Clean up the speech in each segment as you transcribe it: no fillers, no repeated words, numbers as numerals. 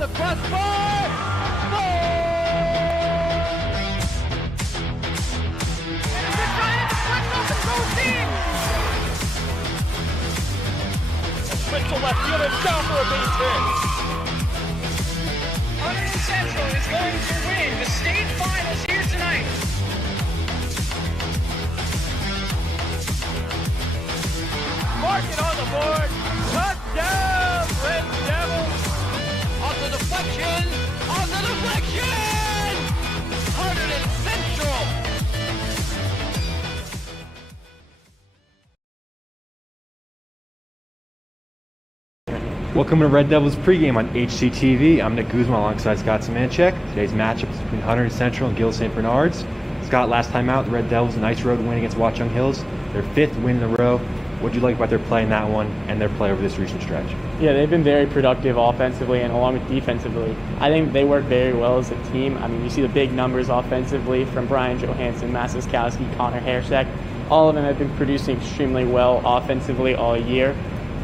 the crossbar! Goal! And it's a giant deflects off the goal team! Switch to left field and down for a base hit. Hunterdon Central is going to win the state finals here tonight. Mark it on the board. Touchdown, Red Devils. On the deflection. On the deflection. Hunterdon Central. Welcome to Red Devils pregame on HCTV. I'm Nick Guzman alongside Scott Szymanczyk. Today's matchup is between Hunterdon Central and Gill St. Bernard's. Scott, last time out, the Red Devils, a nice road win against Watchung Hills. Their 5th win in a row. What do you like about their play in that one and their play over this recent stretch? Yeah, they've been very productive offensively and along with defensively. I think they work very well as a team. I mean, you see the big numbers offensively from Brian Johansen, Maciskowski, Connor Hersek. All of them have been producing extremely well offensively all year.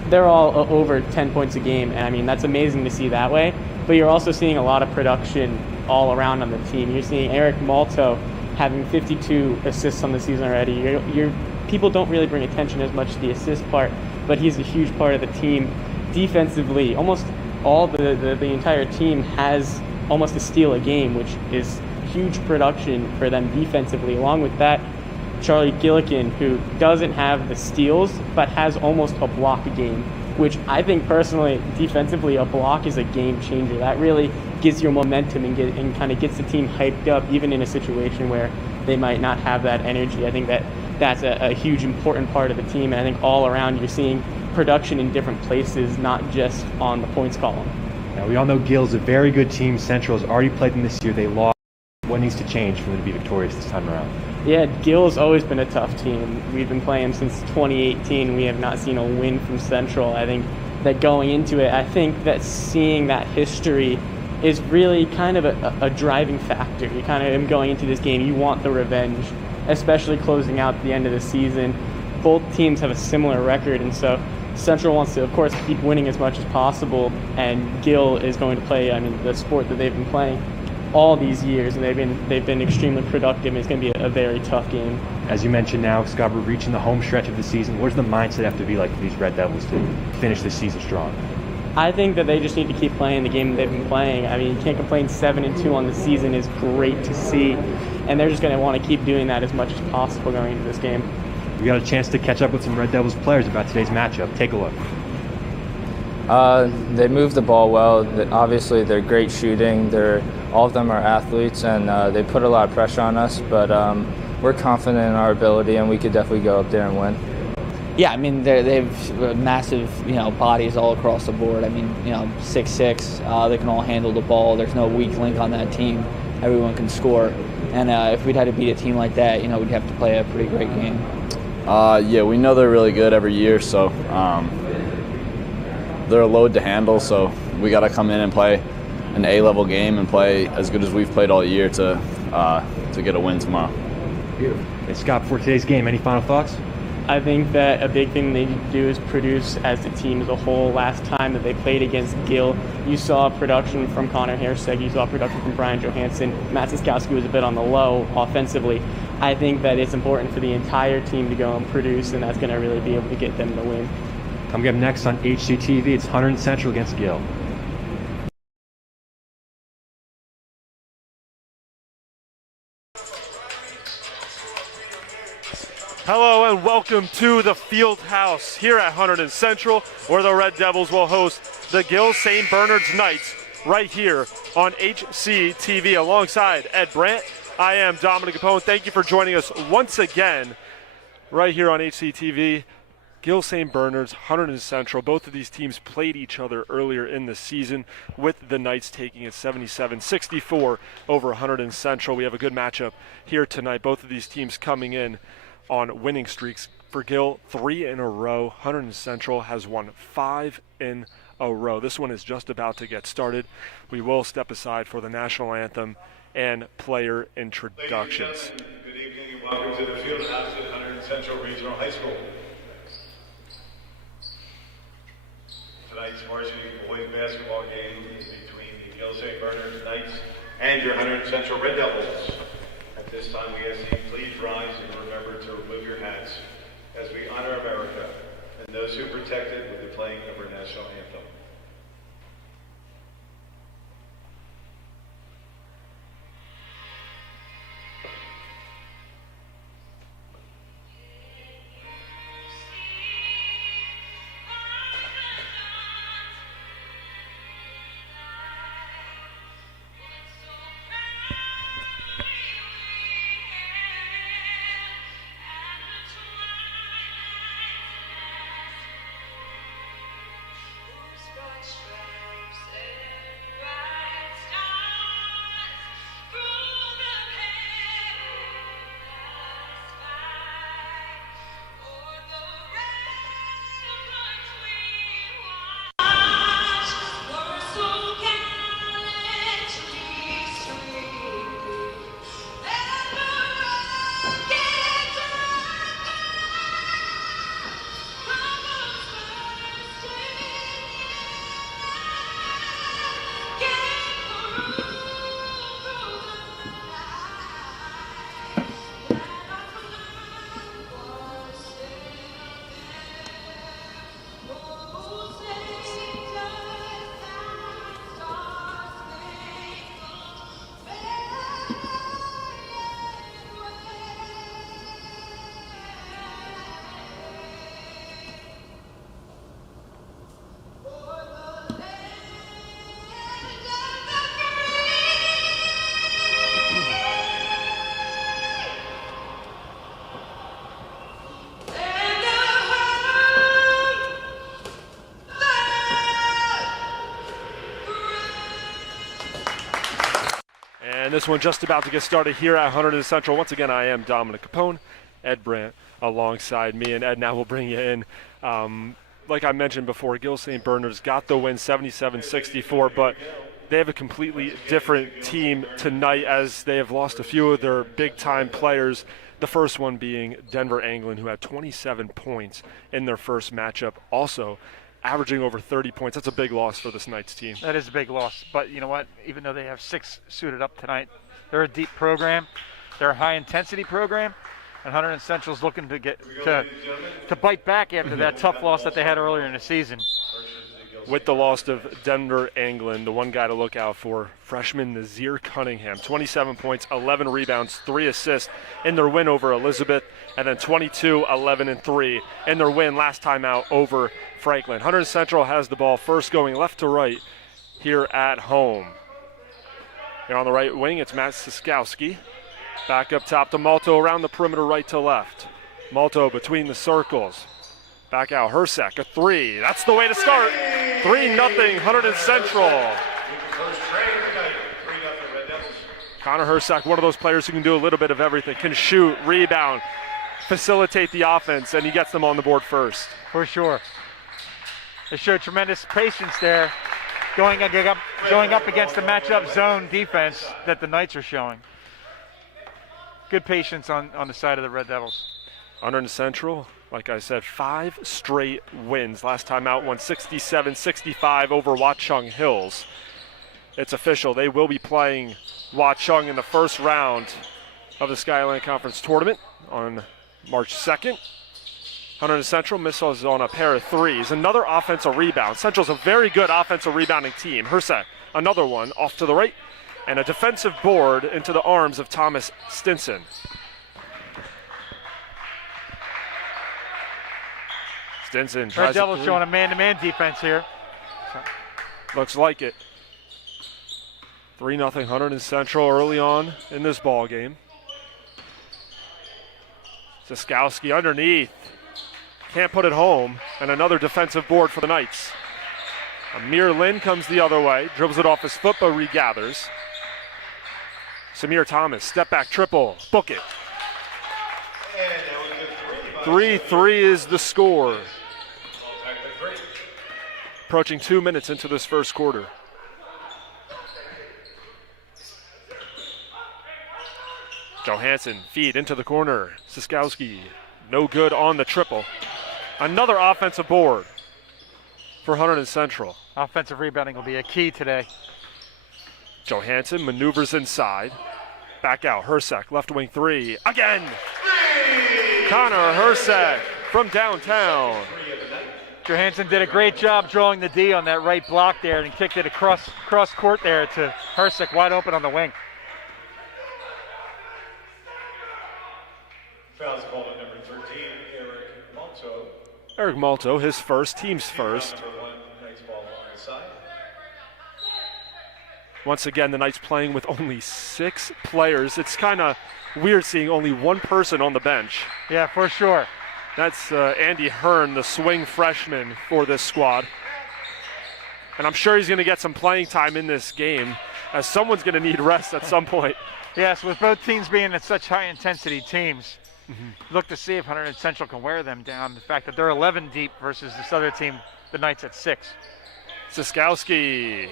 They're all over 10 points a game, and I mean, that's amazing to see that way. But you're also seeing a lot of production all around on the team. You're seeing Eric Malto having 52 assists on the season already. People don't really bring attention as much to the assist part, but he's a huge part of the team. Defensively, almost all the entire team has almost a steal a game, which is huge production for them defensively. Along with that, Charlie Gillikin, who doesn't have the steals, but has almost a block a game, which I think personally, defensively, a block is a game changer. That really gives you momentum and kind of gets the team hyped up, even in a situation where they might not have that energy. I think that's a huge important part of the team, and I think all around you're seeing production in different places, not just on the points column. Now, we all know Gill's a very good team. Central has already played them this year. They lost. What needs to change for them to be victorious this time around? Yeah, Gill's always been a tough team. We've been playing since 2018. We have not seen a win from Central. I think that going into it, I think that seeing that history is really kind of a driving factor. You kind of am going into this game, you want the revenge, especially closing out the end of the season. Both teams have a similar record, and so Central wants to, of course, keep winning as much as possible, and Gill is going to play, the sport that they've been playing all these years, and they've been extremely productive, and it's going to be a very tough game. As you mentioned now, Scott, we're reaching the home stretch of the season. What does the mindset have to be like for these Red Devils to finish this season strong? I think that they just need to keep playing the game they've been playing. I mean, you can't complain. 7-2 on the season is great to see, and they're just going to want to keep doing that as much as possible going into this game. We got a chance to catch up with some Red Devils players about today's matchup. Take a look. They move the ball well. Obviously, they're great shooting. All of them are athletes, and they put a lot of pressure on us, but we're confident in our ability, and we could definitely go up there and win. Yeah, I mean, they've massive, bodies all across the board. I mean, 6'6", they can all handle the ball. There's no weak link on that team. Everyone can score. And if we'd had to beat a team like that, we'd have to play a pretty great game. Yeah, we know they're really good every year, so they're a load to handle, so we got to come in and play an A-level game and play as good as we've played all year to get a win tomorrow. Beautiful. Hey, Scott, before today's game, any final thoughts? I think that a big thing they need to do is produce as a team as a whole. Last time that they played against Gill, you saw production from Connor Hersek, you saw production from Brian Johansen. Maciskowski was a bit on the low offensively. I think that it's important for the entire team to go and produce, and that's going to really be able to get them the win. Coming up next on HCTV, it's Hunterdon Central against Gill. Hello and welcome to the Field House here at Hunterdon Central, where the Red Devils will host the Gill St. Bernard's Knights right here on HCTV alongside Ed Brandt. I am Dominic Capone. Thank you for joining us once again right here on HCTV. Gill St. Bernard's, Hunterdon Central. Both of these teams played each other earlier in the season, with the Knights taking it 77-64 over Hunterdon Central. We have a good matchup here tonight. Both of these teams coming in on winning streaks. For Gill, 3 in a row. Hunterdon Central has won 5 in a row. This one is just about to get started. We will step aside for the national anthem and player introductions. Good evening and welcome to the Field House at Hunterdon Central Regional High School. Tonight's varsity boys basketball game is between the the Gill St. Bernard Knights and your Hunterdon Central Red Devils. At this time, we ask you please rise and remember to remove your hats as we honor America and those who protect it with the playing of our national anthem. And this one just about to get started here at Hunterdon Central. Once again, I am Dominic Capone, Ed Brandt alongside me. And Ed, now we'll bring you in. Like I mentioned before, Gill St. Bernard's got the win 77-64, but they have a completely different team tonight as they have lost a few of their big-time players. The first one being Denver Anglin, who had 27 points in their first matchup, also averaging over 30 points. That's a big loss for this Knights team. That is a big loss, but you know what? Even though they have 6 suited up tonight, they're a deep program. They're a high-intensity program, and Hunterdon Central's looking to get to bite back after that tough loss that they had earlier in the season. With the loss of Denver Anglin, the one guy to look out for, freshman Nazir Cunningham, 27 points, 11 rebounds, 3 assists in their win over Elizabeth, and then 22, 11, and 3 in their win last time out over Franklin. Hunterdon Central has the ball first, going left to right here at home. Here on the right wing, it's Matt Siskowski. Back up top to Malto, around the perimeter right to left. Malto between the circles. Back out, Hersek, a 3. That's the way to start. 3-0, Hunterdon Central. Connor Hersek, one of those players who can do a little bit of everything. Can shoot, rebound, facilitate the offense, and he gets them on the board first. For sure. They showed tremendous patience there, going up against the matchup zone defense that the Knights are showing. Good patience on the side of the Red Devils. Hunterdon Central, like I said, 5 straight wins. Last time out, won 67-65 over Watchung Hills. It's official. They will be playing Watchung in the first round of the Skyline Conference Tournament on March 2nd. Hunterdon Central misses on a pair of 3s. Another offensive rebound. Central's a very good offensive rebounding team. Hersek, another one off to the right, and a defensive board into the arms of Thomas Stinson. Stinson tries Red Devils showing a man-to-man defense here. Looks like it. 3-0 Hunterdon Central early on in this ball game. Siskowski underneath. Can't put it home. And another defensive board for the Knights. Amir Lynn comes the other way. Dribbles it off his foot but regathers. Samir Thomas, step back triple. Book it. 3-3 is the score. Approaching 2 minutes into this first quarter. Johansen, feed into the corner. Siskowski, no good on the triple. Another offensive board for Hunterdon Central. Offensive rebounding will be a key today. Johansen maneuvers inside. Back out, Hersek, left wing three. Again! Connor Hersek from downtown. Johansen did a great job drawing the D on that right block there and kicked it across court there to Hersek, wide open on the wing. Fouls called on number 13, Eric Malto. Eric Malto, his first, team's first. Number 1, Knights ball on the side. Once again, the Knights playing with only 6 players. It's kind of weird seeing only one person on the bench. Yeah, for sure. That's Andy Hearn, the swing freshman for this squad. And I'm sure he's going to get some playing time in this game, as someone's going to need rest at some point. Yes, with both teams being at such high-intensity teams, look to see if Hunterdon Central can wear them down. The fact that they're 11 deep versus this other team, the Knights, at 6. Siskowski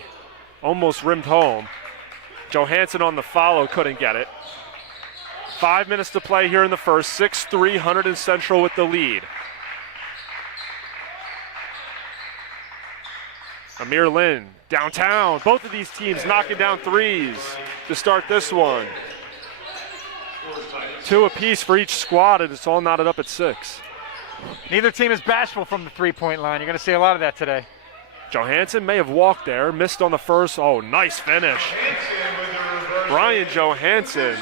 almost rimmed home. Johansen on the follow, couldn't get it. 5 minutes to play here in the first. 6-3 Hunterdon Central with the lead. Amir Lin downtown. Both of these teams knocking down threes to start this one. 2 apiece for each squad, and it's all knotted up at 6. Neither team is bashful from the three-point line. You're going to see a lot of that today. Johansen may have walked there, missed on the first. Oh, nice finish. Brian Johansen.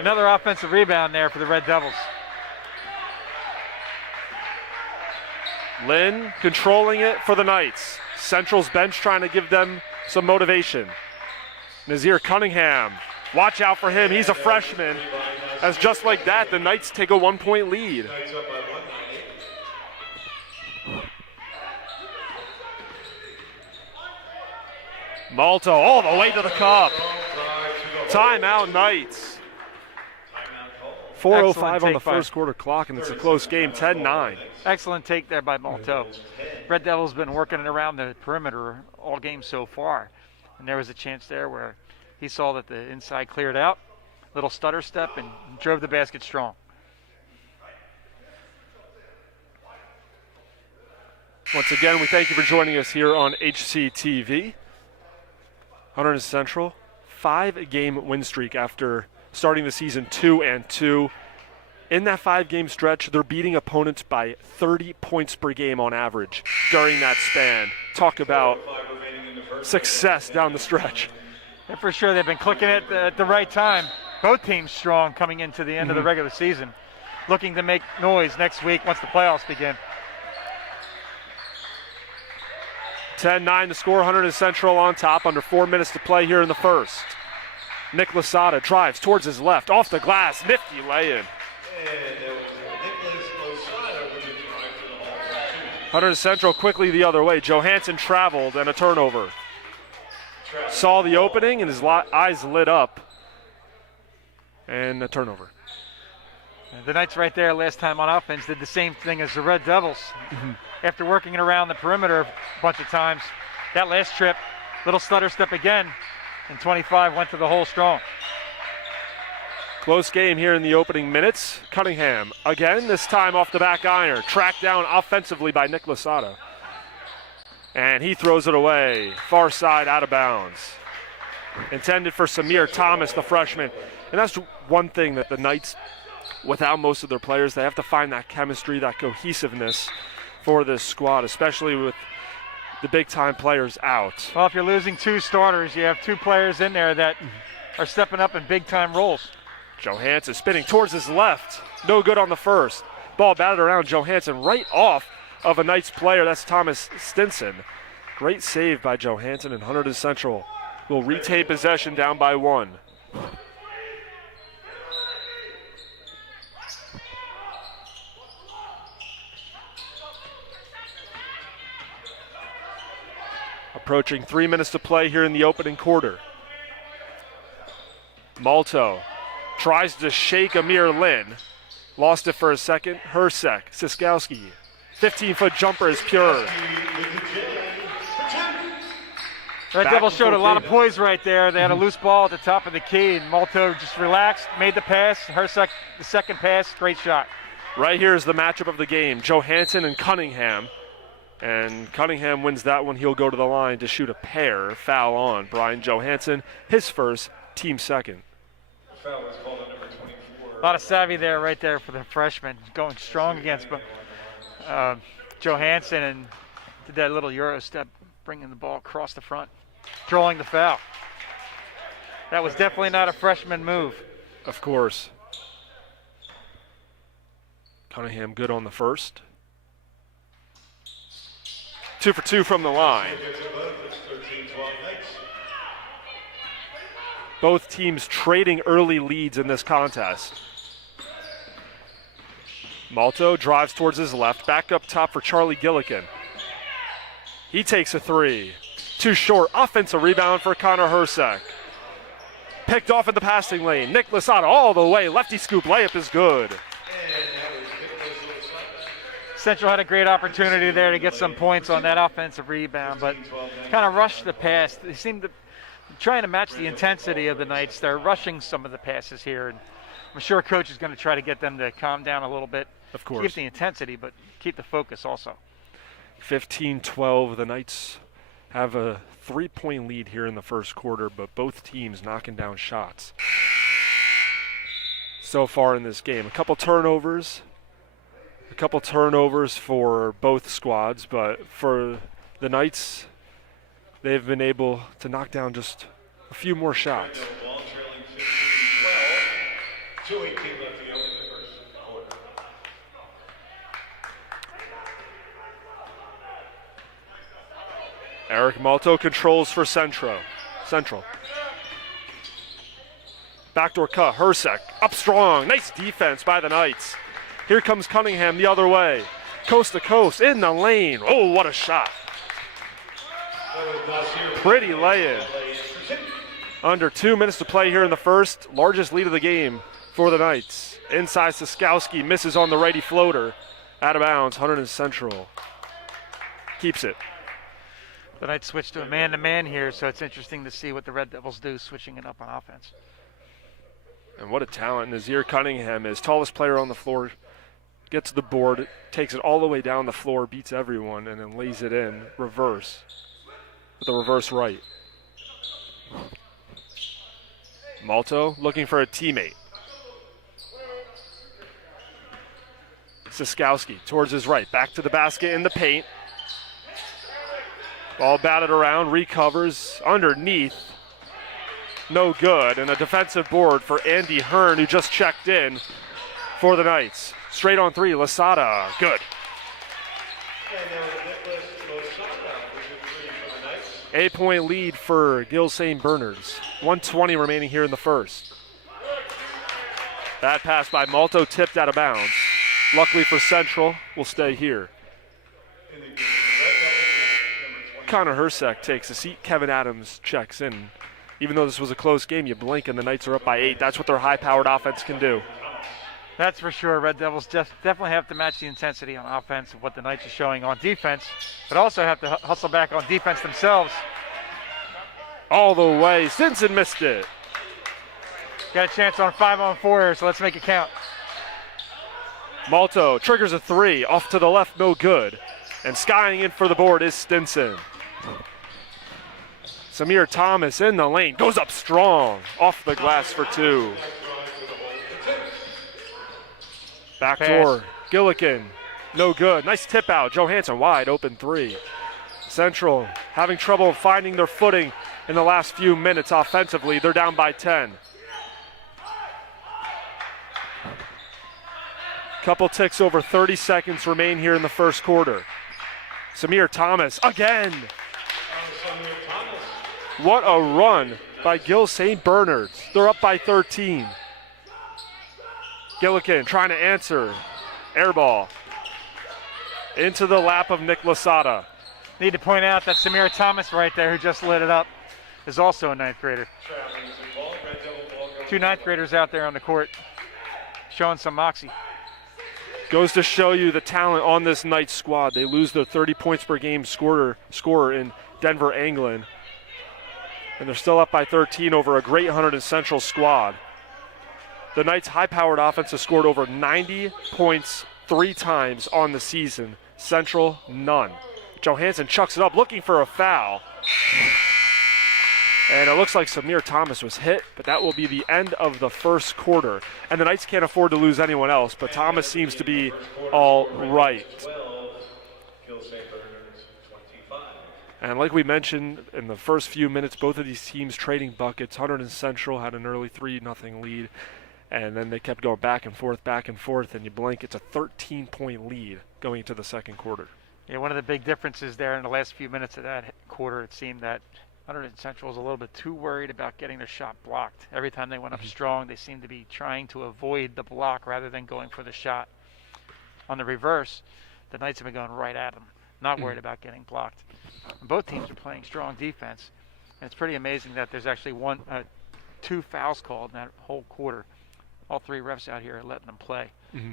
Another offensive rebound there for the Red Devils. Lynn controlling it for the Knights. Central's bench trying to give them some motivation. Nazir Cunningham, watch out for him. He's a freshman. As just like that, the Knights take a 1-point lead. Malto all the way to the cup. Timeout Knights. 4:05 on the first quarter clock, and it's a close game, 10-9. Excellent take there by Malto. Red Devils been working it around the perimeter all game so far. And there was a chance there where he saw that the inside cleared out. Little stutter step and drove the basket strong. Once again, we thank you for joining us here on HCTV. Hunterdon Central, 5-game win streak after starting the season 2-2. In that 5-game stretch, they're beating opponents by 30 points per game on average during that span. Talk about success down the stretch. And for sure, they've been clicking it at the right time. Both teams strong coming into the end of the regular season, looking to make noise next week once the playoffs begin. 10-9 to score, Hunterdon Central on top, under 4 minutes to play here in the first. Nick Lasada drives towards his left, off the glass, nifty lay-in. Hunterdon Central quickly the other way. Johansen traveled and a turnover. Saw the opening and his eyes lit up. And a turnover. The Knights right there last time on offense did the same thing as the Red Devils. After working it around the perimeter a bunch of times, that last trip, little stutter step again, and 25 went to the hole strong. Close game here in the opening minutes. Cunningham again, this time off the back iron. Tracked down offensively by Nick Lasada. And he throws it away. Far side, out of bounds. Intended for Samir Thomas, the freshman. And that's one thing that the Knights, without most of their players, they have to find that chemistry, that cohesiveness for this squad, especially with the big-time players out. Well, if you're losing 2 starters, you have 2 players in there that are stepping up in big-time roles. Johansen spinning towards his left. No good on the first. Ball batted around Johansen right off of a Knights player. That's Thomas Stinson. Great save by Johansen, and Hunterdon Central will retain possession down by 1. Approaching 3 minutes to play here in the opening quarter. Malto tries to shake Amir Lin. Lost it for a second. Hersek, Siskowski. 15-foot jumper is pure. Red Devils showed a lot of poise right there. They had a loose ball at the top of the key, and Malto just relaxed, made the pass. Hersek, the second pass, great shot. Right here is the matchup of the game. Johansen and Cunningham. And Cunningham wins that one. He'll go to the line to shoot a pair. Foul on Brian Johansen, his first, team second. Foul was called on number 24. A lot of savvy there, right there for the freshman, going strong against Johansen, and did that little Euro step, bringing the ball across the front, drawing the foul. That was definitely not a freshman move. Of course. Cunningham good on the first. 2 for 2 from the line. Both teams trading early leads in this contest. Malto drives towards his left, back up top for Charlie Gillikin. He takes a three. Too short, offensive rebound for Connor Hersek. Picked off in the passing lane. Nick Lasada all the way, lefty scoop layup is good. Central had a great opportunity there to get some points on that offensive rebound, but kind of rushed the pass. They seemed to trying to match the intensity of the Knights. They're rushing some of the passes here, and I'm sure Coach is going to try to get them to calm down a little bit. Of course. Keep the intensity, but keep the focus also. 15-12, the Knights have a 3-point lead here in the first quarter, but both teams knocking down shots so far in this game. A couple turnovers for both squads, but for the Knights, they've been able to knock down just a few more shots. Ball trailing 15-12. 2:18 left to go in the first quarter. Eric Malto controls for Central. Backdoor cut, Hersek up strong. Nice defense by the Knights. Here comes Cunningham the other way. Coast to coast, in the lane. Oh, what a shot. Pretty lay-in. Under 2 minutes to play here in the first. Largest lead of the game for the Knights. Inside Siskowski misses on the righty floater. Out of bounds, Hunterdon Central keeps it. The Knights switch to a man-to-man here, so it's interesting to see what the Red Devils do, switching it up on offense. And what a talent Nazir Cunningham is. Tallest player on the floor. Gets the board, takes it all the way down the floor, beats everyone, and then lays it in reverse with a reverse right. Malto looking for a teammate. Siskowski towards his right, back to the basket in the paint. Ball batted around, recovers underneath. No good, and a defensive board for Andy Hearn, who just checked in for the Knights. Straight on three, Lasada, good. 8-point lead for Gill St. Bernard's. 1:20 remaining here in the first. That pass by Malto tipped out of bounds. Luckily for Central, will stay here. Connor Hersek takes a seat. Kevin Adams checks in. Even though this was a close game, you blink and the Knights are up by 8. That's what their high-powered offense can do. That's for sure. Red Devils definitely have to match the intensity on offense of what the Knights are showing on defense, but also have to hustle back on defense themselves. All the way. Stinson missed it. Got a chance on a 5-on-4 here, so let's make it count. Malto triggers a three. Off to the left, no good. And skying in for the board is Stinson. Samir Thomas in the lane. Goes up strong. Off the glass for two. Backdoor, Gillikin, no good. Nice tip out. Johansen wide open three. Central having trouble finding their footing in the last few minutes offensively. They're down by 10. Couple ticks over 30 seconds remain here in the first quarter. Samir Thomas again. What a run by Gill St. Bernard's. They're up by 13. Gillikin trying to answer. Air ball. Into the lap of Nick Lasada. Need to point out that Samir Thomas right there, who just lit it up, is also a 9th grader. 2 9th graders out there on the court showing some moxie. Goes to show you the talent on this Knights squad. They lose their 30 points per game scorer in Denver, England. And they're still up by 13 over a great Hunterdon Central squad. The Knights' high-powered offense has scored over 90 points 3 times on the season. Central, none. Johansen chucks it up, looking for a foul. And it looks like Samir Thomas was hit, but that will be the end of the first quarter. And the Knights can't afford to lose anyone else, but Thomas seems to be all right. And like we mentioned in the first few minutes, both of these teams trading buckets. Hunterdon Central had an early 3-0 lead, and then they kept going back and forth, and you blink, it's a 13-point lead going into the second quarter. Yeah, one of the big differences there in the last few minutes of that quarter, it seemed that Hunterdon Central was a little bit too worried about getting their shot blocked. Every time they went up strong, they seemed to be trying to avoid the block rather than going for the shot. On the reverse, the Knights have been going right at them, not worried about getting blocked. And both teams are playing strong defense, and it's pretty amazing that there's actually two fouls called in that whole quarter. All three refs out here are letting them play.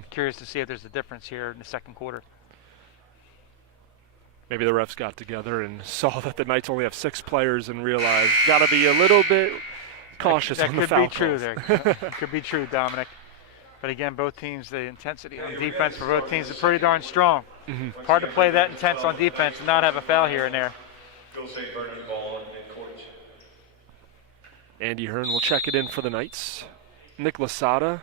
Curious to see if there's a difference here in the second quarter. Maybe the refs got together and saw that the Knights only have 6 players and realized got to be a little bit cautious on the foul calls. That could be true there. Could be true, Dominic. But again, both teams, the intensity on defense for both teams is pretty darn strong. Hard to play that intense on defense and not have a foul here and there. Andy Hearn will check it in for the Knights. Nick Lasada,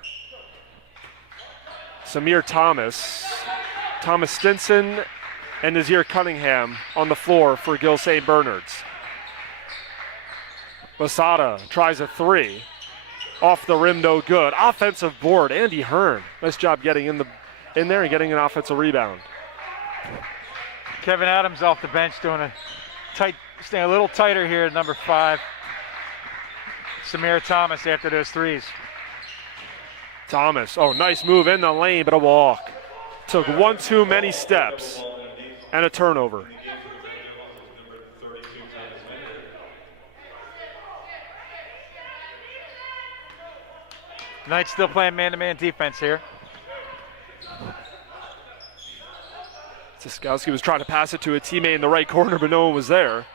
Samir Thomas, Thomas Stinson, and Nazir Cunningham on the floor for Gill St. Bernard's. Lasada tries a 3. Off the rim, no good. Offensive board, Andy Hearn. Nice job getting in there and getting an offensive rebound. Kevin Adams off the bench doing staying a little tighter here at number 5. Samir Thomas after those 3s. Thomas, nice move in the lane, but a walk. Took one too many steps and a turnover. Knights still playing man-to-man defense here. Siskowski was trying to pass it to a teammate in the right corner, but no one was there.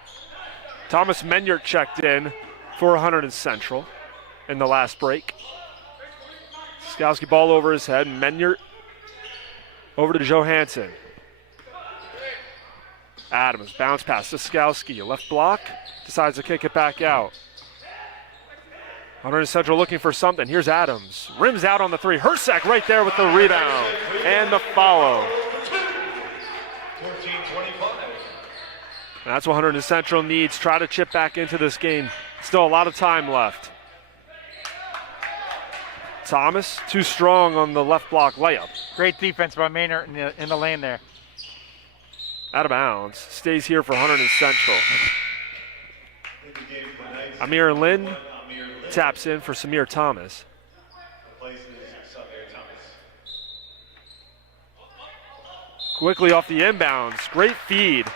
Thomas Menyert checked in for Hunterdon Central in the last break. Siskowski ball over his head. Menyert over to Johansen. Adams, bounce pass. Siskowski, left block, decides to kick it back out. Hunterdon Central looking for something. Here's Adams. Rims out on the 3. Hersek right there with the rebound and the follow. And that's what Hunterdon Central needs. Try to chip back into this game. Still a lot of time left. Thomas, too strong on the left block layup. Great defense by Maynard in the lane there. Out of bounds. Stays here for Hunterdon Central. Amir Lynn taps in for Samir Thomas. Quickly off the inbounds. Great feed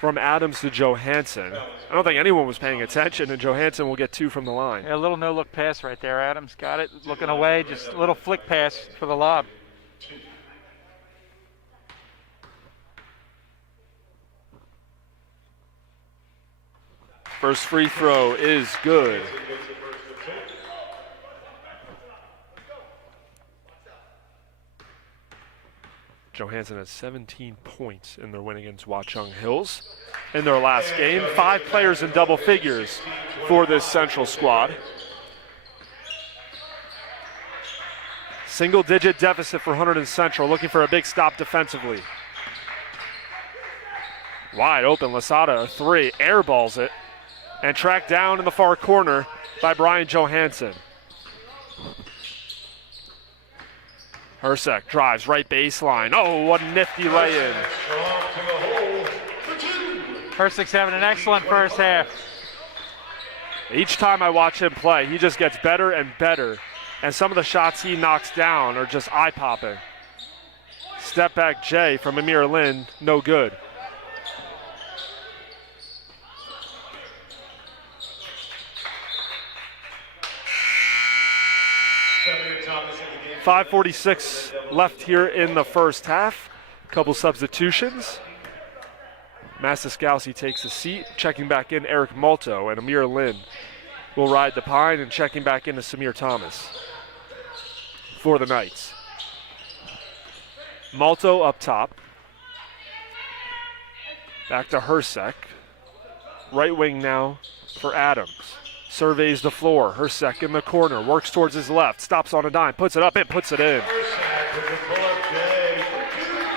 from Adams to Johansen. I don't think anyone was paying attention, and Johansen will get 2 from the line. Yeah, a little no-look pass right there. Adams got it, looking away, just a little flick pass for the lob. First free throw is good. Johansen has 17 points in their win against Watchung Hills in their last game. 5 players in double figures for this Central squad. Single-digit deficit for Hunterdon Central, looking for a big stop defensively. Wide open, Lasada, a 3, airballs it, and tracked down in the far corner by Brian Johansen. Hersek drives right baseline. Oh, what a nifty lay-in. Hersek's having an excellent first half. Each time I watch him play, he just gets better and better. And some of the shots he knocks down are just eye-popping. Step back J from Amir Lynn, no good. .546 left here in the first half. Couple substitutions. Masiskowski takes a seat. Checking back in, Eric Malto, and Amir Lynn will ride the pine, and checking back into Samir Thomas for the Knights. Malto up top. Back to Hersek. Right wing now for Adams. Surveys the floor. Hersek in the corner. Works towards his left. Stops on a dime. Puts it up and puts it in.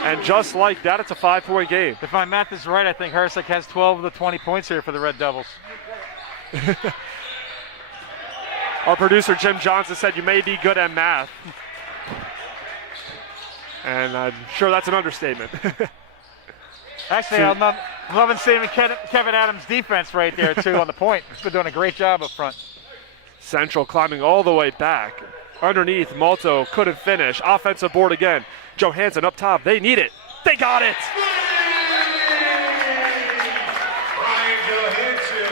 And just like that, it's a 5-point game. If my math is right, I think Hersek has 12 of the 20 points here for the Red Devils. Our producer, Jim Johnson, said you may be good at math. And I'm sure that's an understatement. Actually, I'm loving seeing Kevin Adams' defense right there, too, on the point. He's been doing a great job up front. Central climbing all the way back. Underneath, Malto couldn't finish. Offensive board again. Johansen up top. They need it. They got it!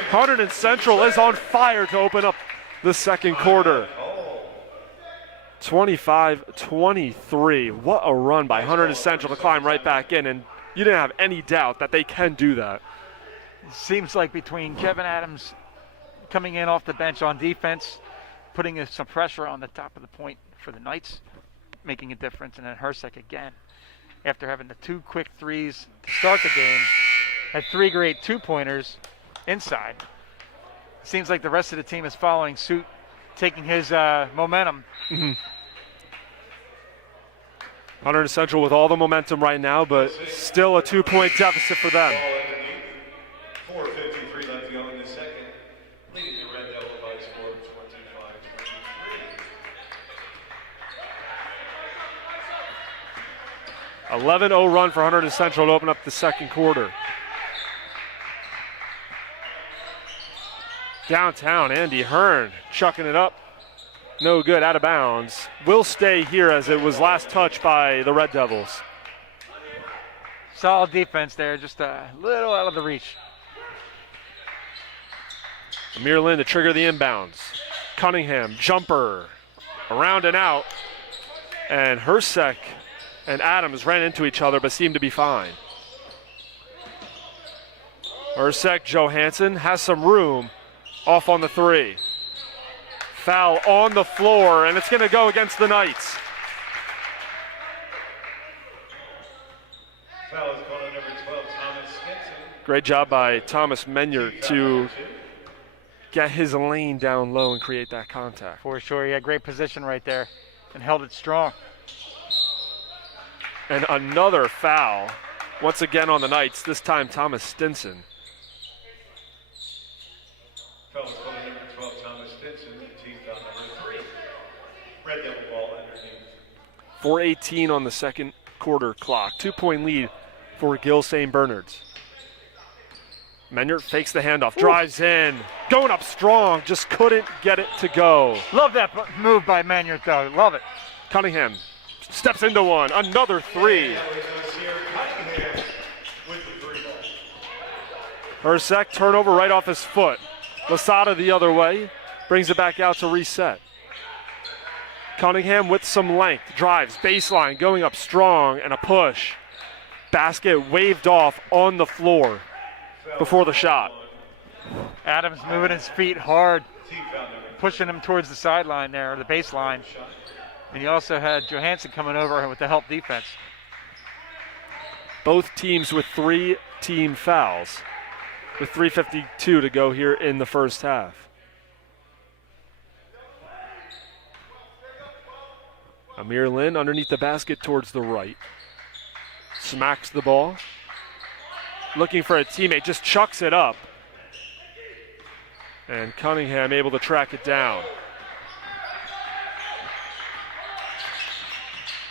Hunterdon Central is on fire to open up the second quarter. 25-23. What a run by Hunterdon Central to climb right back in, and you didn't have any doubt that they can do that. It seems like between Kevin Adams coming in off the bench on defense, putting some pressure on the top of the point for the Knights, making a difference, and then Hersek again, after having the 2 quick threes to start the game, had 3 great 2-pointers inside. Seems like the rest of the team is following suit, taking his momentum. Hunterdon Central with all the momentum right now, but still a 2-point deficit for them. 4:53 left to go in the second, leading the Red Devil by a score of 25-23. 11-0 run for Hunterdon Central to open up the second quarter. Downtown, Andy Hearn chucking it up. No good, out of bounds. Will stay here as it was last touched by the Red Devils. Solid defense there, just a little out of the reach. Amir Lynn to trigger the inbounds. Cunningham, jumper, around and out. And Hersek and Adams ran into each other but seemed to be fine. Hersek, Johansen has some room off on the 3. Foul on the floor, and it's going to go against the Knights. Foul is called on number 12, Thomas Stinson. Great job by Thomas Menyard to get his lane down low and create that contact. For sure, he had great position right there and held it strong. And another foul, once again on the Knights, this time Thomas Stinson. Foul is called on number 12, Thomas Stinson, team foul number 3. Red Devil ball underneath. 4:18 on the second quarter clock. 2-point lead for Gill St. Bernard's. Menyard fakes the handoff, drives in, going up strong, just couldn't get it to go. Love that move by Menyard, though. Love it. Cunningham steps into one, another 3. Hersek, turnover right off his foot. Lasada the other way, brings it back out to reset. Cunningham with some length, drives, baseline, going up strong, and a push. Basket waved off on the floor before the shot. Adams moving his feet hard, pushing him towards the sideline there, or the baseline. And you also had Johansen coming over with the help defense. Both teams with 3 team fouls, with 3:52 to go here in the first half. Amir Lynn underneath the basket towards the right. Smacks the ball. Looking for a teammate, just chucks it up. And Cunningham able to track it down.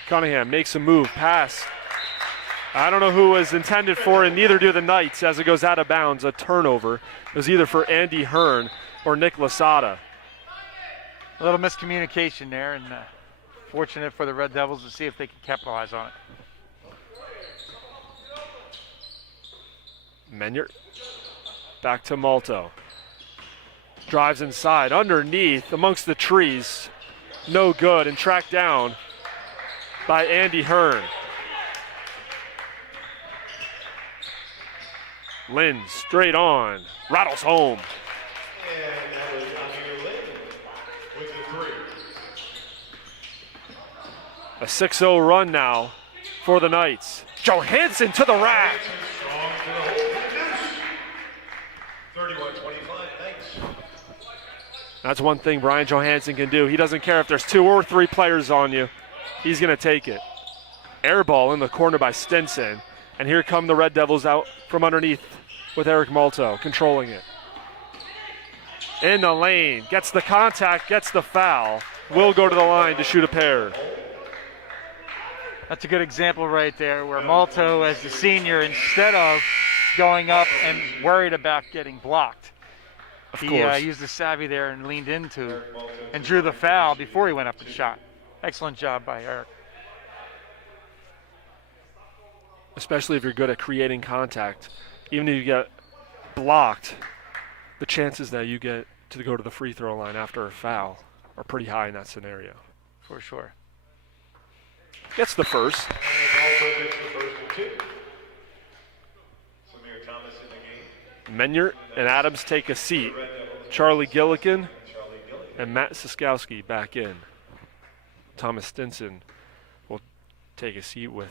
Cunningham makes a move, pass. I don't know who was intended for, and neither do the Knights as it goes out of bounds. A turnover. It was either for Andy Hearn or Nick Lasada. A little miscommunication there, and fortunate for the Red Devils to see if they can capitalize on it. Menyard back to Malto. Drives inside, underneath, amongst the trees. No good, and tracked down by Andy Hearn. Lynn straight on, rattles home. And that was Amir Lynn with the 3. A 6-0 run now for the Knights. Johansen to the rack. Strong to the hole. That's one thing Brian Johansen can do. He doesn't care if there's 2 or 3 players on you. He's going to take it. Air ball in the corner by Stinson. And here come the Red Devils out from underneath with Eric Malto controlling it. In the lane, gets the contact, gets the foul. Will go to the line to shoot a pair. That's a good example right there where Malto, as the senior, instead of going up and worried about getting blocked, he used the savvy there and leaned into and drew the foul before he went up and shot. Excellent job by Eric. Especially if you're good at creating contact. Even if you get blocked, the chances that you get to go to the free throw line after a foul are pretty high in that scenario. For sure. Gets the first. Samir Thomas in the game. Menyert and Adams take a seat. Charlie Gillikin and Matt Siskowski back in. Thomas Stinson will take a seat with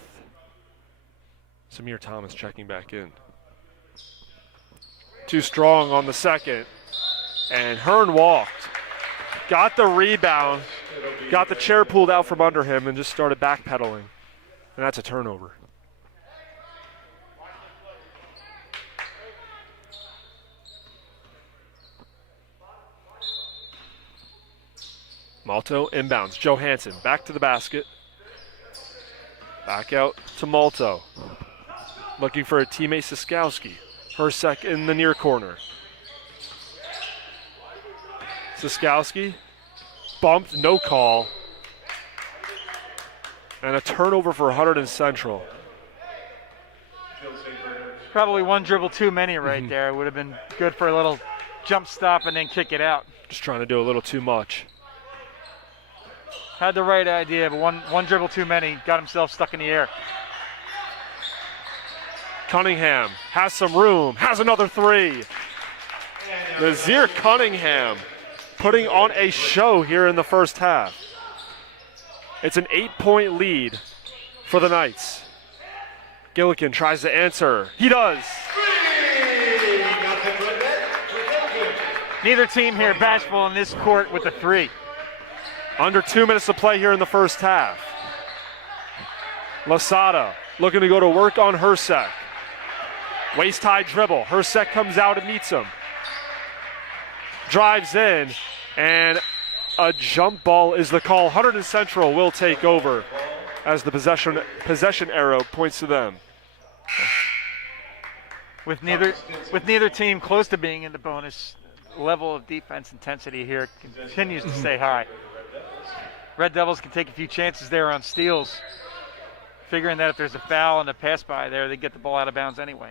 Samir Thomas checking back in. Too strong on the second. And Hearn walked. Got the rebound. Got the chair pulled out from under him and just started backpedaling. And that's a turnover. Malto inbounds. Johansen back to the basket. Back out to Malto. Looking for a teammate, Siskowski. Hersek in the near corner. Siskowski bumped, no call. And a turnover for Hunterdon Central. Probably one dribble too many right there. It would have been good for a little jump stop and then kick it out. Just trying to do a little too much. Had the right idea, but one dribble too many. Got himself stuck in the air. Cunningham has some room, has another three. Nazir Cunningham putting on a show here in the first half. It's an 8-point lead for the Knights. Gillikin tries to answer. He does. Neither team here bashful in this court with a three. Under 2 minutes to play here in the first half. Lasada looking to go to work on Hersek. Waist-high dribble. Hersek comes out and meets him. Drives in, and a jump ball is the call. Hunterdon Central will take over as the possession arrow points to them. With neither team close to being in the bonus, level of defense intensity here continues to stay high. Red Devils can take a few chances there on steals, figuring that if there's a foul and a pass by there, they get the ball out of bounds anyway.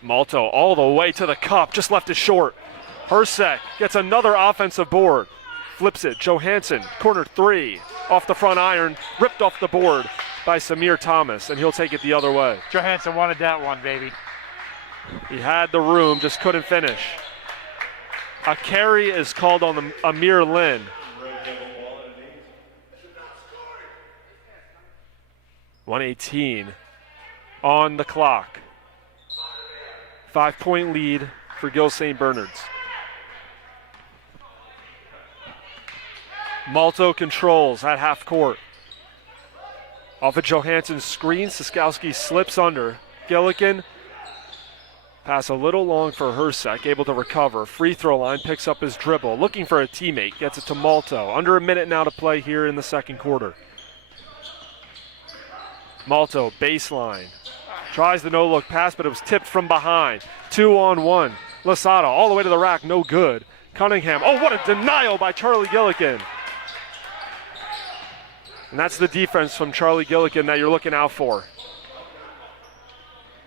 Malto all the way to the cup, just left it short. Hersek gets another offensive board. Flips it, Johansen, corner three, off the front iron, ripped off the board by Samir Thomas, and he'll take it the other way. Johansen wanted that one, baby. He had the room, just couldn't finish. A carry is called on the Amir Lin. .118 on the clock. 5-point lead for Gill St. Bernard's. Malto controls at half court. Off of Johansen's screen, Siskowski slips under. Gillikin, pass a little long for Hersek, able to recover. Free throw line, picks up his dribble, looking for a teammate, gets it to Malto. Under a minute now to play here in the second quarter. Malto, baseline. Tries the no-look pass, but it was tipped from behind. 2-on-1. Lasada all the way to the rack, no good. Cunningham, oh, what a denial by Charlie Gillikin. And that's the defense from Charlie Gillikin that you're looking out for.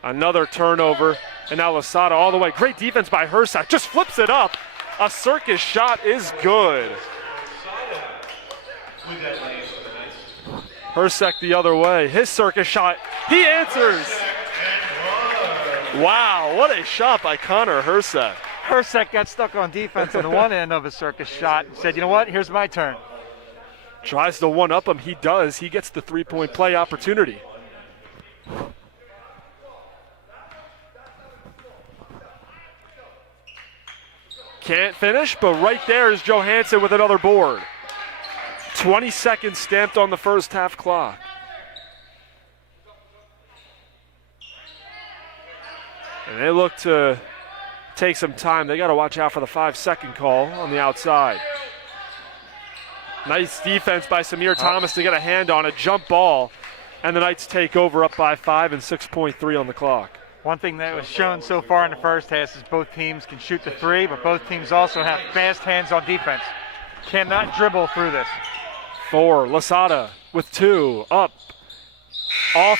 Another turnover, and now Lasada all the way. Great defense by Hersek, just flips it up. A circus shot is good. Hersek the other way. His circus shot, he answers. Wow, what a shot by Connor Hersek. Hersek got stuck on defense on the one end of a circus shot and said, you know what, here's my turn. Tries to one-up him, he does. He gets the three-point play opportunity. Can't finish, but right there is Johansen with another board. 20 seconds stamped on the first half clock. And they look to take some time. They got to watch out for the 5-second call on the outside. Nice defense by Samir Thomas to get a hand on a jump ball. And the Knights take over up by 5 and 6.3 on the clock. One thing that was shown so far in the first half is both teams can shoot the three, but both teams also have fast hands on defense. Cannot dribble through this. 4, Lasada with 2, up, off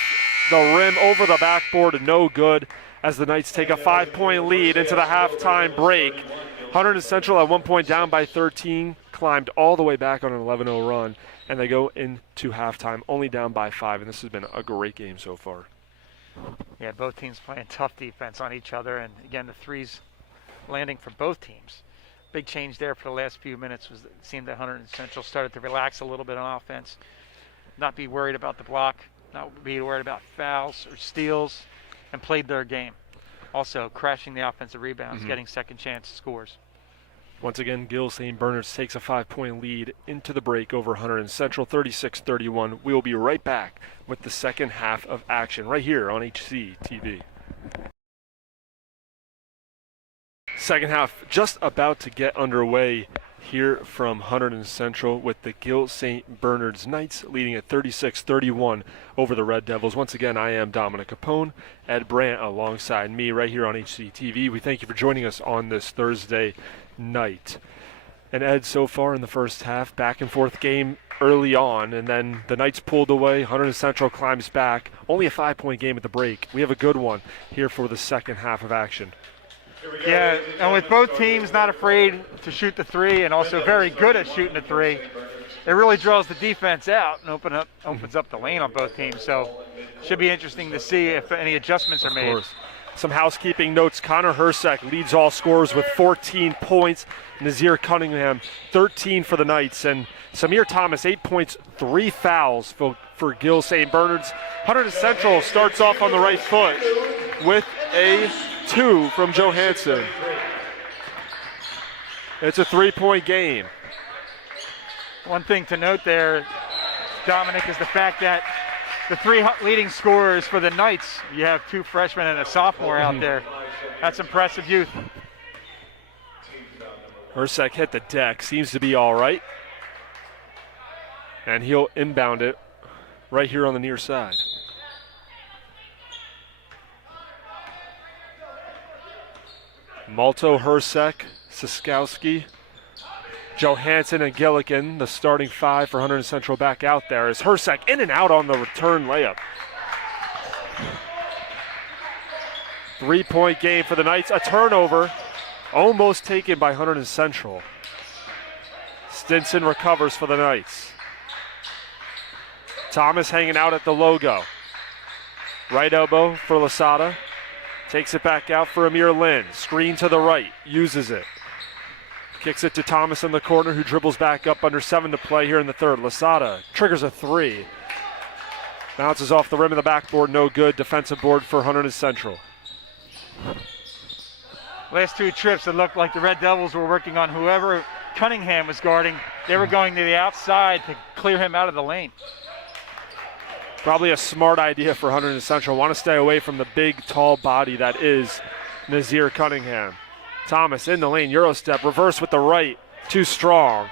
the rim, over the backboard, no good, as the Knights take a 5-point lead into the halftime break. Hunterdon Central at one point down by 13, climbed all the way back on an 11-0 run, and they go into halftime only down by 5, and this has been a great game so far. Yeah, both teams playing tough defense on each other, and again, the threes landing for both teams. Big change there for the last few minutes was it seemed that Hunterdon Central started to relax a little bit on offense, not be worried about the block, not be worried about fouls or steals, and played their game. Also, crashing the offensive rebounds, getting second chance scores. Once again, Gill St. Bernard's takes a 5-point lead into the break over Hunterdon Central, 36-31. We will be right back with the second half of action right here on HCTV. Second half just about to get underway here from Hunterdon Central with the Gill St. Bernard's Knights leading at 36-31 over the Red Devils. Once again, I am Dominic Capone, Ed Brandt alongside me right here on HCTV. We thank you for joining us on this Thursday night. And Ed, so far in the first half, back and forth game early on, and then the Knights pulled away. Hunterdon Central climbs back. Only a 5-point game at the break. We have a good one here for the second half of action. Yeah, and with both teams not afraid to shoot the three and also very good at shooting the three, it really draws the defense out and opens up the lane on both teams. So should be interesting to see if any adjustments are made. Of course. Some housekeeping notes. Connor Hersek leads all scorers with 14 points. Nazir Cunningham, 13 for the Knights. And Samir Thomas, 8 points, 3 fouls for Gill St. Bernard's. Hunterdon Central starts off on the right foot with a 2 from Johansen. It's a 3-point game. One thing to note there, Dominic, is the fact that the 3 leading scorers for the Knights, you have 2 freshmen and a sophomore out there. That's impressive youth. Hersek hit the deck, seems to be all right. And he'll inbound it right here on the near side. Malto, Hersek, Siskowski, Johansen, and Gilligan, the starting 5 for Hunterdon Central back out there, as Hersek in and out on the return layup. 3-point game for the Knights. A turnover almost taken by Hunterdon Central. Stinson recovers for the Knights. Thomas hanging out at the logo. Right elbow for Lasada. Takes it back out for Amir Lynn. Screen to the right. Uses it. Kicks it to Thomas in the corner, who dribbles back up under 7 to play here in the third. Lasada triggers a 3. Bounces off the rim of the backboard. No good. Defensive board for Hunterdon Central. Last 2 trips, it looked like the Red Devils were working on whoever Cunningham was guarding. They were going to the outside to clear him out of the lane. Probably a smart idea for Hunterdon Central. Want to stay away from the big, tall body that is Nazir Cunningham. Thomas in the lane, Euro step, reverse with the right, too strong.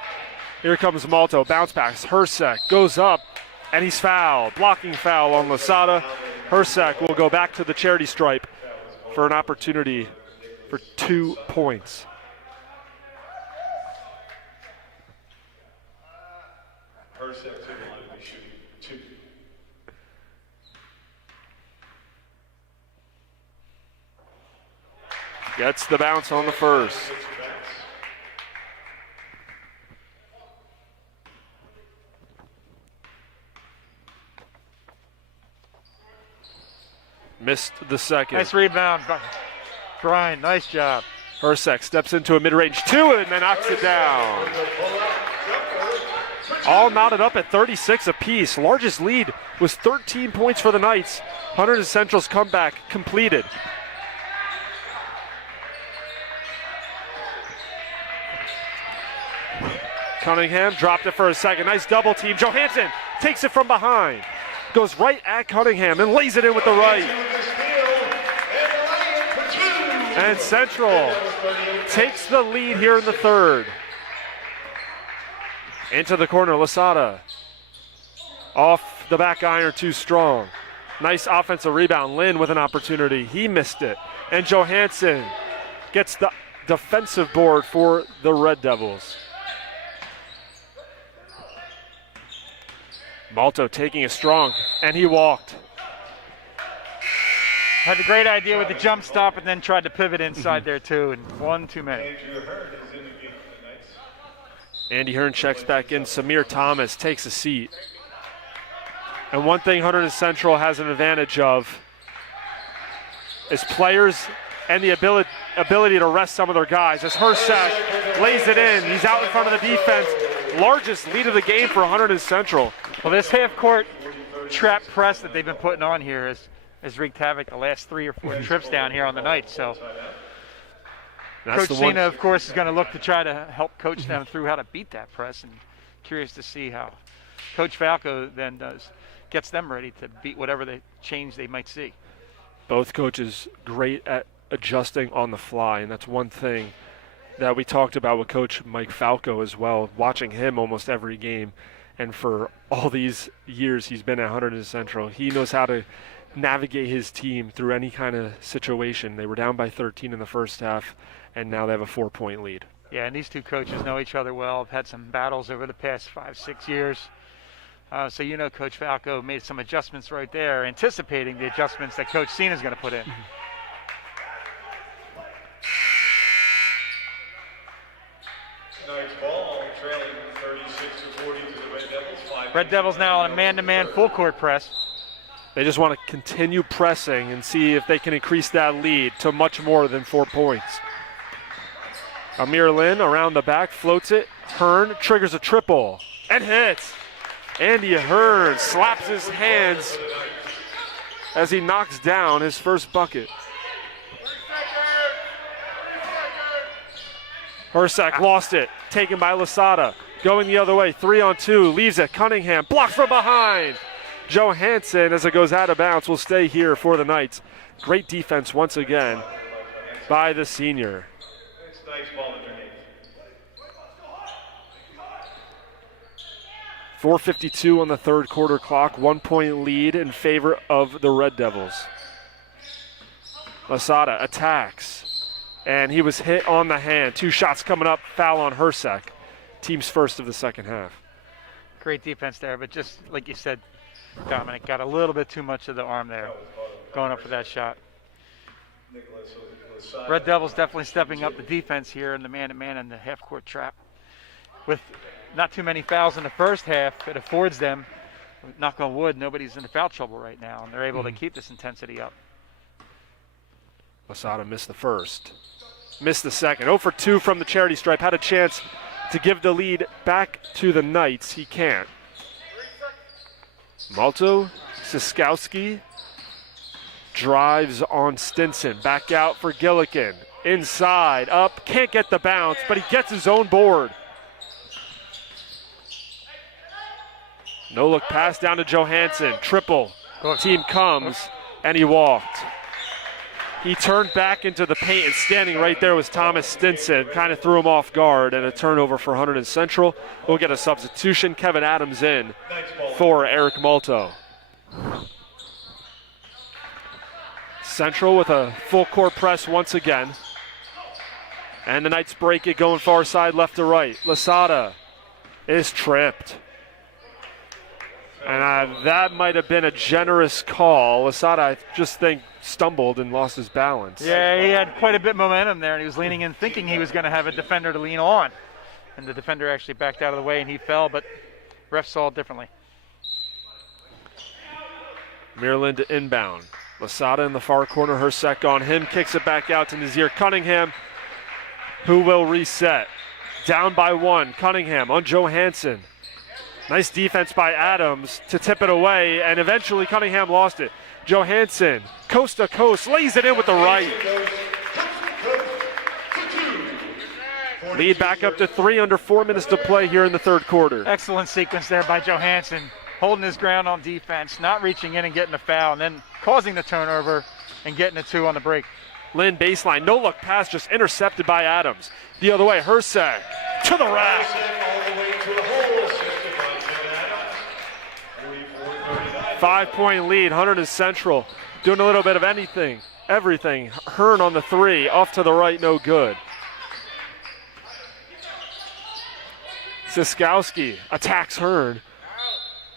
Here comes Malto, bounce pass, Hersek goes up, and he's fouled. Blocking foul on Lasada. Hersek will go back to the charity stripe for an opportunity for 2 points. Hersek to the line to be shooting 2. Gets the bounce on the first. Missed the second. Nice rebound, Brian. Nice job. Hersek steps into a mid-range 2 and then knocks it down. All knotted up at 36 apiece. Largest lead was 13 points for the Knights. Hunterdon Central's comeback completed. Cunningham dropped it for a second. Nice double team. Johansen takes it from behind. Goes right at Cunningham and lays it in with the right. And Central takes the lead here in the third. Into the corner, Lasada. Off the back iron, too strong. Nice offensive rebound. Lynn with an opportunity. He missed it. And Johansen gets the defensive board for the Red Devils. Malto taking it strong, and he walked. Had the great idea with the jump stop and then tried to pivot inside there too, and one too many. Andy Hearn checks back in. Samir Thomas takes a seat. And one thing Hunterdon Central has an advantage of is players and the ability to rest some of their guys. As Hersek lays it in, he's out in front of the defense. Largest lead of the game for Hunterdon Central. Well, this half-court trap press that they've been putting on here has wreaked havoc the last 3 or 4 trips down here on the night. So Coach Cena, of course, is going to look to try to help coach them through how to beat that press. And curious to see how Coach Falco then gets them ready to beat whatever the change they might see. Both coaches great at adjusting on the fly, and that's one thing that we talked about with Coach Mike Falco as well, watching him almost every game. And for all these years he's been at Hunterdon Central, he knows how to navigate his team through any kind of situation. They were down by 13 in the first half, and now they have a 4-point lead. Yeah, and these two coaches know each other well. Have had some battles over the past 5-6 years. So you know Coach Falco made some adjustments right there, anticipating the adjustments that Coach Cena is going to put in. Tonight's ball trailing 36-40 to the Red Devils. Red Devils now on a man-to-man full-court press. They just want to continue pressing and see if they can increase that lead to much more than 4 points. Amir Lynn around the back, floats it. Hearn triggers a triple and hits. Andy Hearn slaps his hands as he knocks down his first bucket. Hersek lost it, taken by Lasada. Going the other way, 3-on-2, leaves it. Cunningham blocked from behind. Johansen, as it goes out of bounds, will stay here for the Knights. Great defense once again by the senior. 4:52 on the third quarter clock, 1-point lead in favor of the Red Devils. Lasada attacks, and he was hit on the hand. 2 shots coming up, foul on Hersek. Team's first of the second half. Great defense there, but just like you said, Dominic, got a little bit too much of the arm there going up for that shot. Red Devils definitely stepping up the defense here in the man-to-man and the half-court trap. With not too many fouls in the first half, it affords them, knock on wood, nobody's in foul trouble right now, and they're able to keep this intensity up. Lasada missed the first, missed the second. 0 for 2 from the charity stripe. Had a chance to give the lead back to the Knights. He can't. Malto Siskowski drives on Stinson. Back out for Gillikin. Inside, up, can't get the bounce, but he gets his own board. No look pass down to Johansen. Triple. Team comes, and he walked. He turned back into the paint, and standing right there was Thomas Stinson. Kind of threw him off guard, and a turnover for Hunterdon Central. We'll get a substitution. Kevin Adams in for Eric Malto. Central with a full court press once again. And the Knights break it, going far side left to right. Lasada is tripped. And that might have been a generous call. Lasada, I just think, stumbled and lost his balance. Yeah, he had quite a bit of momentum there, and he was leaning in thinking he was going to have a defender to lean on. And the defender actually backed out of the way, and he fell, but ref saw it differently. Maryland to inbound. Lasada in the far corner. Hersek on him. Kicks it back out to Nazir Cunningham, who will reset. Down by 1. Cunningham on Johansen. Nice defense by Adams to tip it away, and eventually Cunningham lost it. Johansen, coast to coast, lays it in with the right. Lead back up to 3 under 4 minutes to play here in the third quarter. Excellent sequence there by Johansen, holding his ground on defense, not reaching in and getting a foul, and then causing the turnover and getting a 2 on the break. Lynn baseline, no look pass, just intercepted by Adams. The other way, Hersek to the rack. All the way to the hole, assisted by Kevin Adams. 44-39. 5-point lead, Hunterdon Central doing a little bit of everything. Hearn on the 3, off to the right, no good. Siskowski attacks Hearn.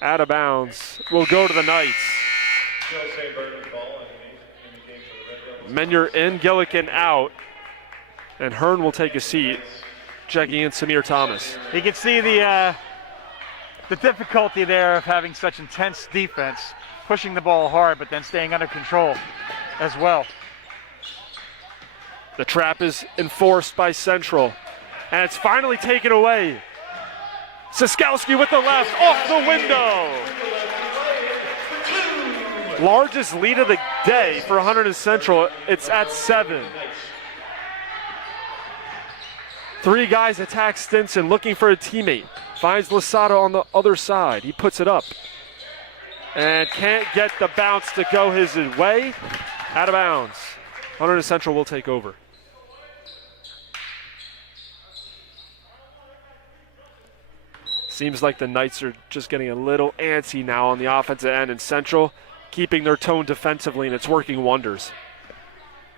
Out of bounds. Will go to the Knights. Gill, St. Bernard's ball in the game for the Red Devils. Menyard in, Gillikin out. And Hearn will take a seat, checking in Samir Thomas. You can see the difficulty there of having such intense defense, pushing the ball hard, but then staying under control as well. The trap is enforced by Central, and it's finally taken away. Siskowski with the left, off the window. Largest lead of the day for Hunterdon Central. It's at 7. 3 guys attack Stinson, looking for a teammate. Finds Losada on the other side. He puts it up and can't get the bounce to go his way. Out of bounds. Hunterdon Central will take over. Seems like the Knights are just getting a little antsy now on the offensive end, and Central keeping their tone defensively, and it's working wonders.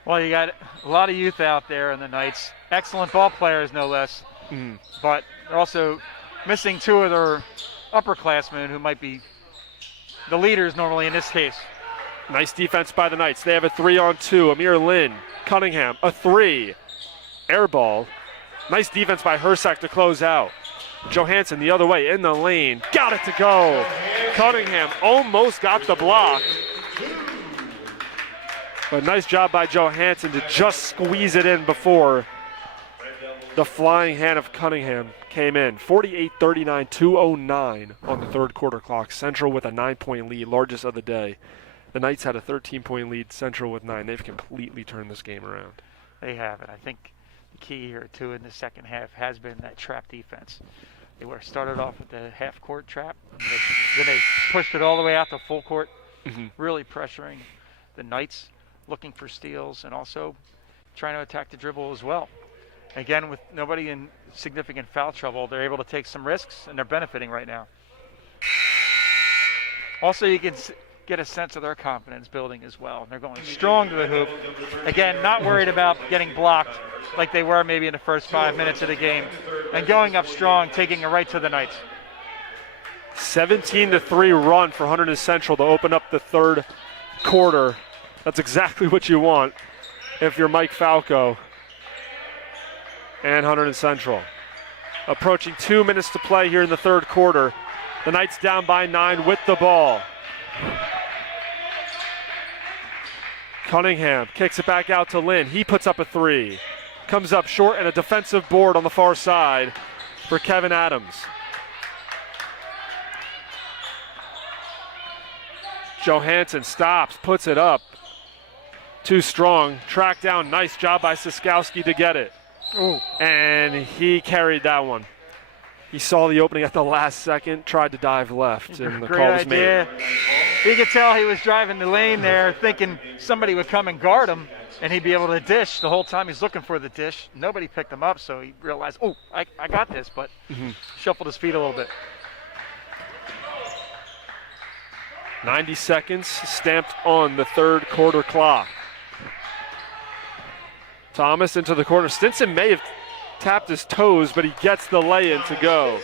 Well, you got a lot of youth out there in the Knights. Excellent ball players, no less. But they're also missing 2 of their upperclassmen who might be the leaders normally in this case. Nice defense by the Knights. They have a 3-on-2. Amir Lynn, Cunningham, a 3. Air ball. Nice defense by Hersek to close out. Johansen the other way in the lane. Got it to go. Cunningham almost got the block. But nice job by Johansen to just squeeze it in before the flying hand of Cunningham came in. 48-39, 2:09 on the third quarter clock. Central with a 9-point lead, largest of the day. The Knights had a 13-point lead, Central with 9. They've completely turned this game around. They have it. I think the key here, too, in the second half has been that trap defense. They were started off with the half-court trap. Then they pushed it all the way out to full court, really pressuring the Knights, looking for steals, and also trying to attack the dribble as well. Again, with nobody in significant foul trouble, they're able to take some risks, and they're benefiting right now. Also, you can get a sense of their confidence building as well. They're going strong to the hoop. Again, not worried about getting blocked like they were maybe in the first 5 minutes of the game, and going up strong, taking it right to the Knights. 17-3 run for Hunterdon Central to open up the third quarter. That's exactly what you want if you're Mike Falco and Hunterdon Central. Approaching 2 minutes to play here in the third quarter. The Knights down by 9 with the ball. Cunningham kicks it back out to Lynn. He puts up a 3. Comes up short, and a defensive board on the far side for Kevin Adams. Johansen stops, puts it up. Too strong. Track down. Nice job by Siskowski to get it. Ooh. And he carried that one. He saw the opening at the last second, tried to dive left, and the call was made. You could tell he was driving the lane there thinking somebody would come and guard him and he'd be able to dish. The whole time he's looking for the dish. Nobody picked him up, so he realized, oh, I got this, but shuffled his feet a little bit. 90 seconds stamped on the third quarter clock. Thomas into the corner. Stinson may have tapped his toes, but he gets the lay-in to go.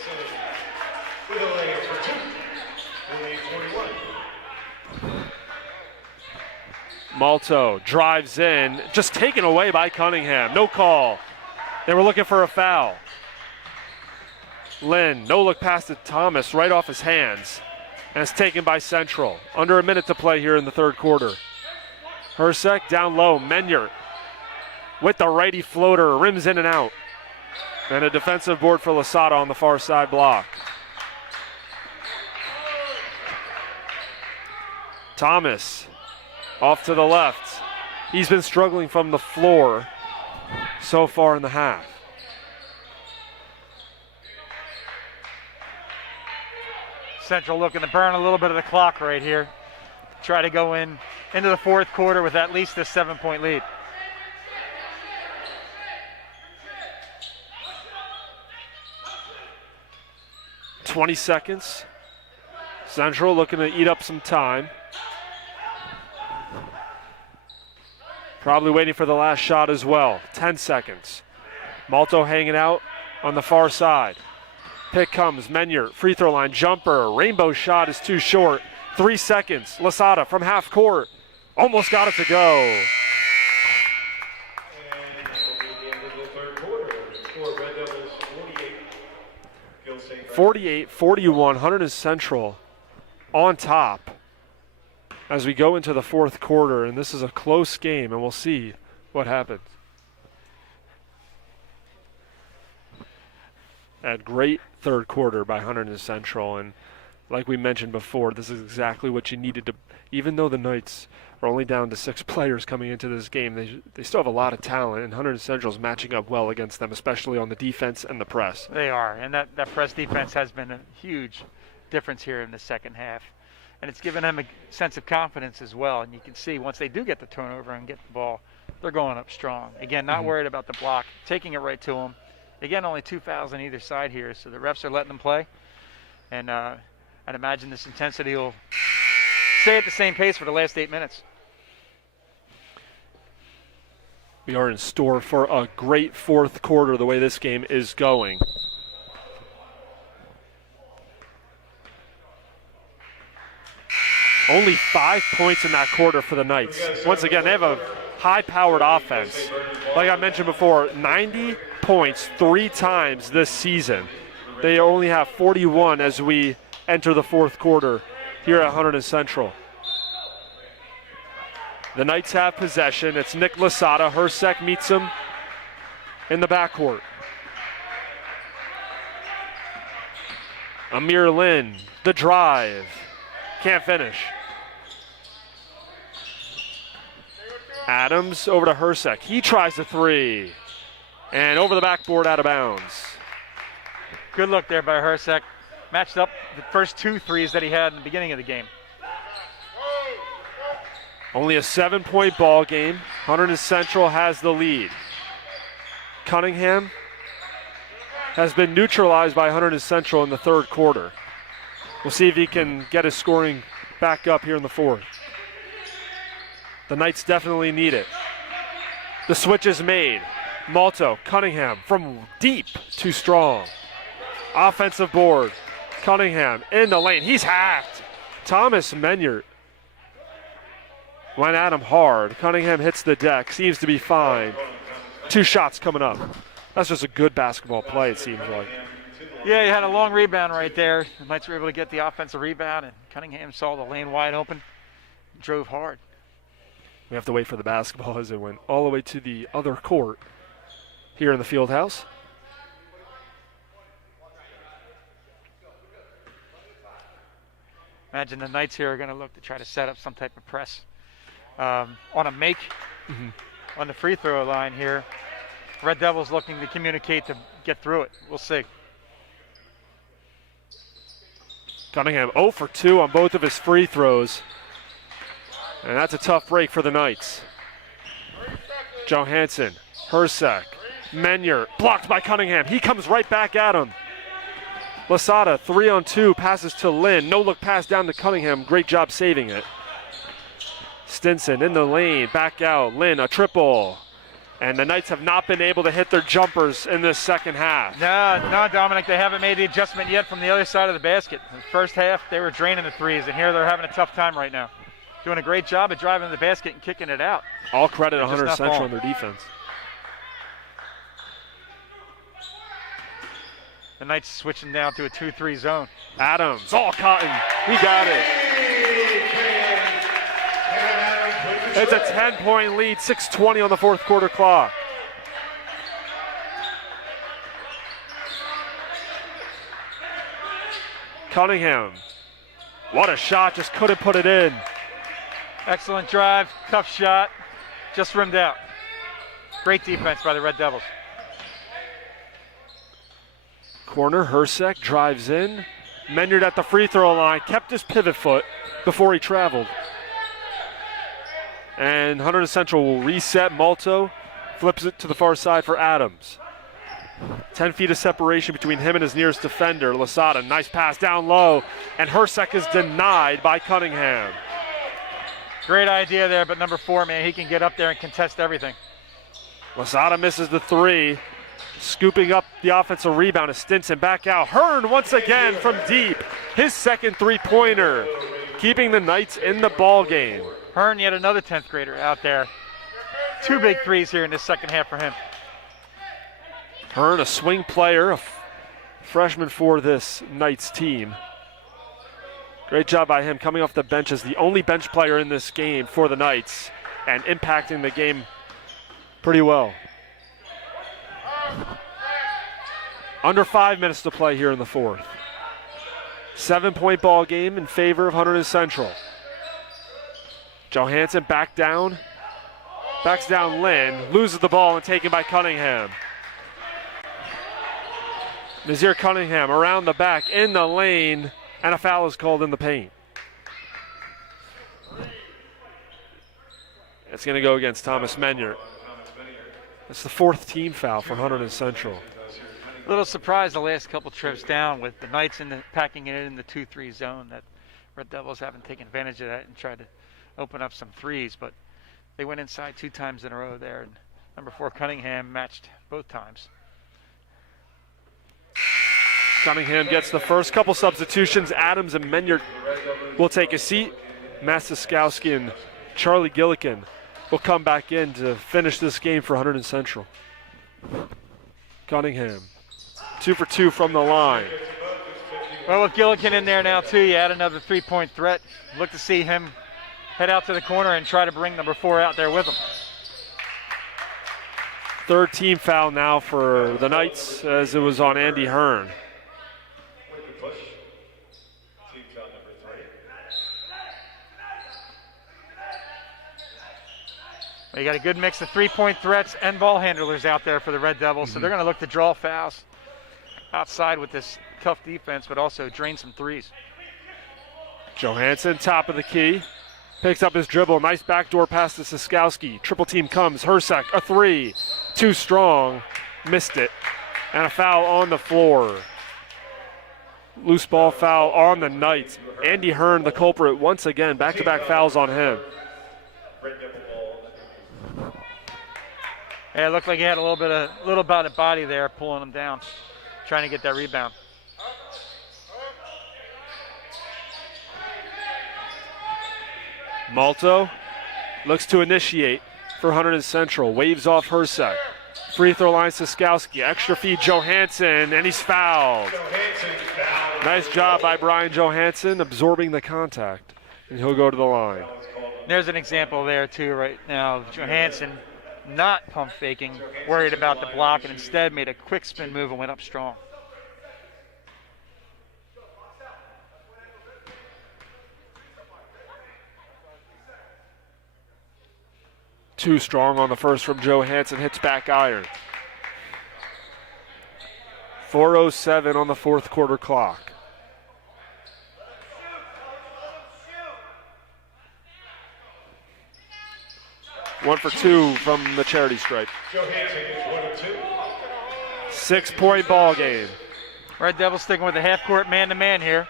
Malto drives in, just taken away by Cunningham. No call. They were looking for a foul. Lynn, no look pass to Thomas, right off his hands. And it's taken by Central. Under a minute to play here in the third quarter. Hersek down low. Menyard with the righty floater, rims in and out. And a defensive board for Losada on the far side block. Thomas off to the left. He's been struggling from the floor so far in the half. Central looking to burn a little bit of the clock right here. Try to go into the fourth quarter with at least a 7-point lead. "20 seconds. Central looking to eat up some time. Probably waiting for the last shot as well. 10 seconds. Malto hanging out on the far side. Pick comes, Menyert, free throw line, jumper, rainbow shot is too short. 3 seconds, Lasada from half court. Almost got it to go. And at the end of the third quarter, score Red Devils 48. Gill St. 48-41, Hunterdon Central on top as we go into the fourth quarter, and this is a close game, and we'll see what happens. That great third quarter by Hunterdon Central, and like we mentioned before, this is exactly what you needed to, even though the Knights are only down to 6 players coming into this game, they still have a lot of talent, and Hunterdon Central is matching up well against them, especially on the defense and the press. They are, and that press defense has been a huge difference here in the second half. And it's given them a sense of confidence as well. And you can see once they do get the turnover and get the ball, they're going up strong. Again, not worried about the block, taking it right to them. Again, only 2 fouls on either side here, so the refs are letting them play. And I'd imagine this intensity will stay at the same pace for the last 8 minutes. We are in store for a great fourth quarter the way this game is going. Only 5 points in that quarter for the Knights. Once again, they have a high-powered offense. Like I mentioned before, 90 points 3 times this season. They only have 41 as we enter the fourth quarter here at Hunterdon Central. The Knights have possession. It's Nick Lasada. Hersek meets him in the backcourt. Amir Lin, the drive. Can't finish. Adams over to Hersek. He tries the 3. And over the backboard, out of bounds. Good look there by Hersek. Matched up the first 2 threes that he had in the beginning of the game. Only a 7-point ball game. Hunterdon Central has the lead. Cunningham has been neutralized by Hunterdon Central in the third quarter. We'll see if he can get his scoring back up here in the fourth. The Knights definitely need it. The switch is made. Malto, Cunningham from deep, too strong. Offensive board. Cunningham in the lane. He's hacked. Thomas Menyert went at him hard. Cunningham hits the deck. Seems to be fine. 2 shots coming up. That's just a good basketball play, it seems like. Yeah, he had a long rebound right there. The Knights were able to get the offensive rebound, and Cunningham saw the lane wide open, drove hard. We have to wait for the basketball as it went all the way to the other court here in the field house. Imagine the Knights here are going to look to try to set up some type of press on a make on the free throw line here. Red Devils looking to communicate to get through it. We'll see. Cunningham 0 for 2 on both of his free throws. And that's a tough break for the Knights. Johansen, Hersek, Menyert, blocked by Cunningham. He comes right back at him. Lasada, 3-on-2, passes to Lynn. No look pass down to Cunningham. Great job saving it. Stinson in the lane, back out. Lynn, a triple. And the Knights have not been able to hit their jumpers in this second half. No, Dominic, they haven't made the adjustment yet from the other side of the basket. In the first half, they were draining the threes, and here they're having a tough time right now. Doing a great job of driving to the basket and kicking it out. All credit to Hunterdon Central on their defense. The Knights switching down to a 2-3 zone. Adams, all cotton. He got it. It's a 10-point lead, 6:20 on the fourth quarter clock. Cunningham, what a shot, just couldn't put it in. Excellent drive, tough shot, just rimmed out. Great defense by the Red Devils. Corner, Hersek drives in, Menyard at the free throw line, kept his pivot foot before he traveled. And Hunterdon Central will reset. Malto flips it to the far side for Adams. 10 feet of separation between him and his nearest defender, Lasada. Nice pass down low, and Hersek is denied by Cunningham. Great idea there, but number 4, man, he can get up there and contest everything. Lasada misses the 3. Scooping up the offensive rebound is Stinson back out. Hearn once again from deep. His second three-pointer, keeping the Knights in the ball game. Hearn, yet another 10th grader out there. 2 big threes here in this second half for him. Hearn, a swing player, a freshman for this Knights team. Great job by him coming off the bench as the only bench player in this game for the Knights and impacting the game pretty well. Under 5 minutes to play here in the fourth. 7-point ball game in favor of Hunterdon Central. Johansen backs down Lynn, loses the ball and taken by Cunningham. Nazir Cunningham around the back in the lane, and a foul is called in the paint. It's going to go against Thomas Menyard. It's the 4th team foul for Hunterdon Central. A little surprised the last couple trips down with the Knights packing it in the 2-3 zone, that Red Devils haven't taken advantage of that and tried to open up some threes, but they went inside 2 times in a row there, and number 4 Cunningham matched both times. Cunningham gets the first couple substitutions. Adams and Menyard will take a seat. Masiskowski and Charlie Gillikin will come back in to finish this game for Hunterdon Central. Cunningham, 2 for 2 from the line. Well, with Gillikin in there now too, you add another 3-point threat. Look to see him head out to the corner and try to bring number 4 out there with him. 3rd team foul now for the Knights, as it was on Andy Hearn. You got a good mix of 3-point threats and ball handlers out there for the Red Devils, so they're going to look to draw fouls outside with this tough defense, but also drain some threes. Johansen, top of the key, picks up his dribble. Nice backdoor pass to Siskowski. Triple team comes. Hersek, a 3. Too strong. Missed it. And a foul on the floor. Loose ball foul on the Knights. Andy Hearn, the culprit, once again. Back-to-back fouls on him. Yeah, it looked like he had a little bit of body there, pulling him down, trying to get that rebound. Malto looks to initiate for Hunterdon Central. Waves off Hersek. Free throw line Siskowski. Extra feed Johansen, and he's fouled. Nice job by Brian Johansen absorbing the contact, and he'll go to the line. There's an example there too right now. Johansen not pump faking, worried about the block, and instead made a quick spin move and went up strong. Too strong on the first from Johansen, hits back iron. 4:07 on the fourth quarter clock. One for 2 from the charity stripe. 6-point ball game. Red Devils sticking with the half-court man-to-man here.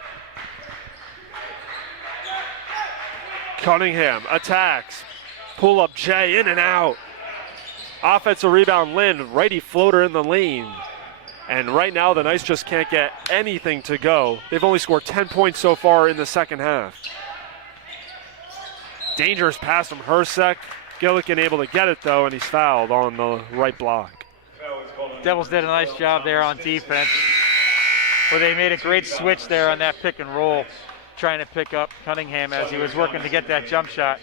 Cunningham attacks. Pull up Jay, in and out. Offensive rebound, Lynn, righty floater in the lane. And right now the Knights just can't get anything to go. They've only scored 10 points so far in the second half. Dangerous pass from Hersek. Gillikin able to get it though, and he's fouled on the right block. Devils did a nice job there on defense, where they made a great switch there on that pick and roll, trying to pick up Cunningham as he was working to get that jump shot.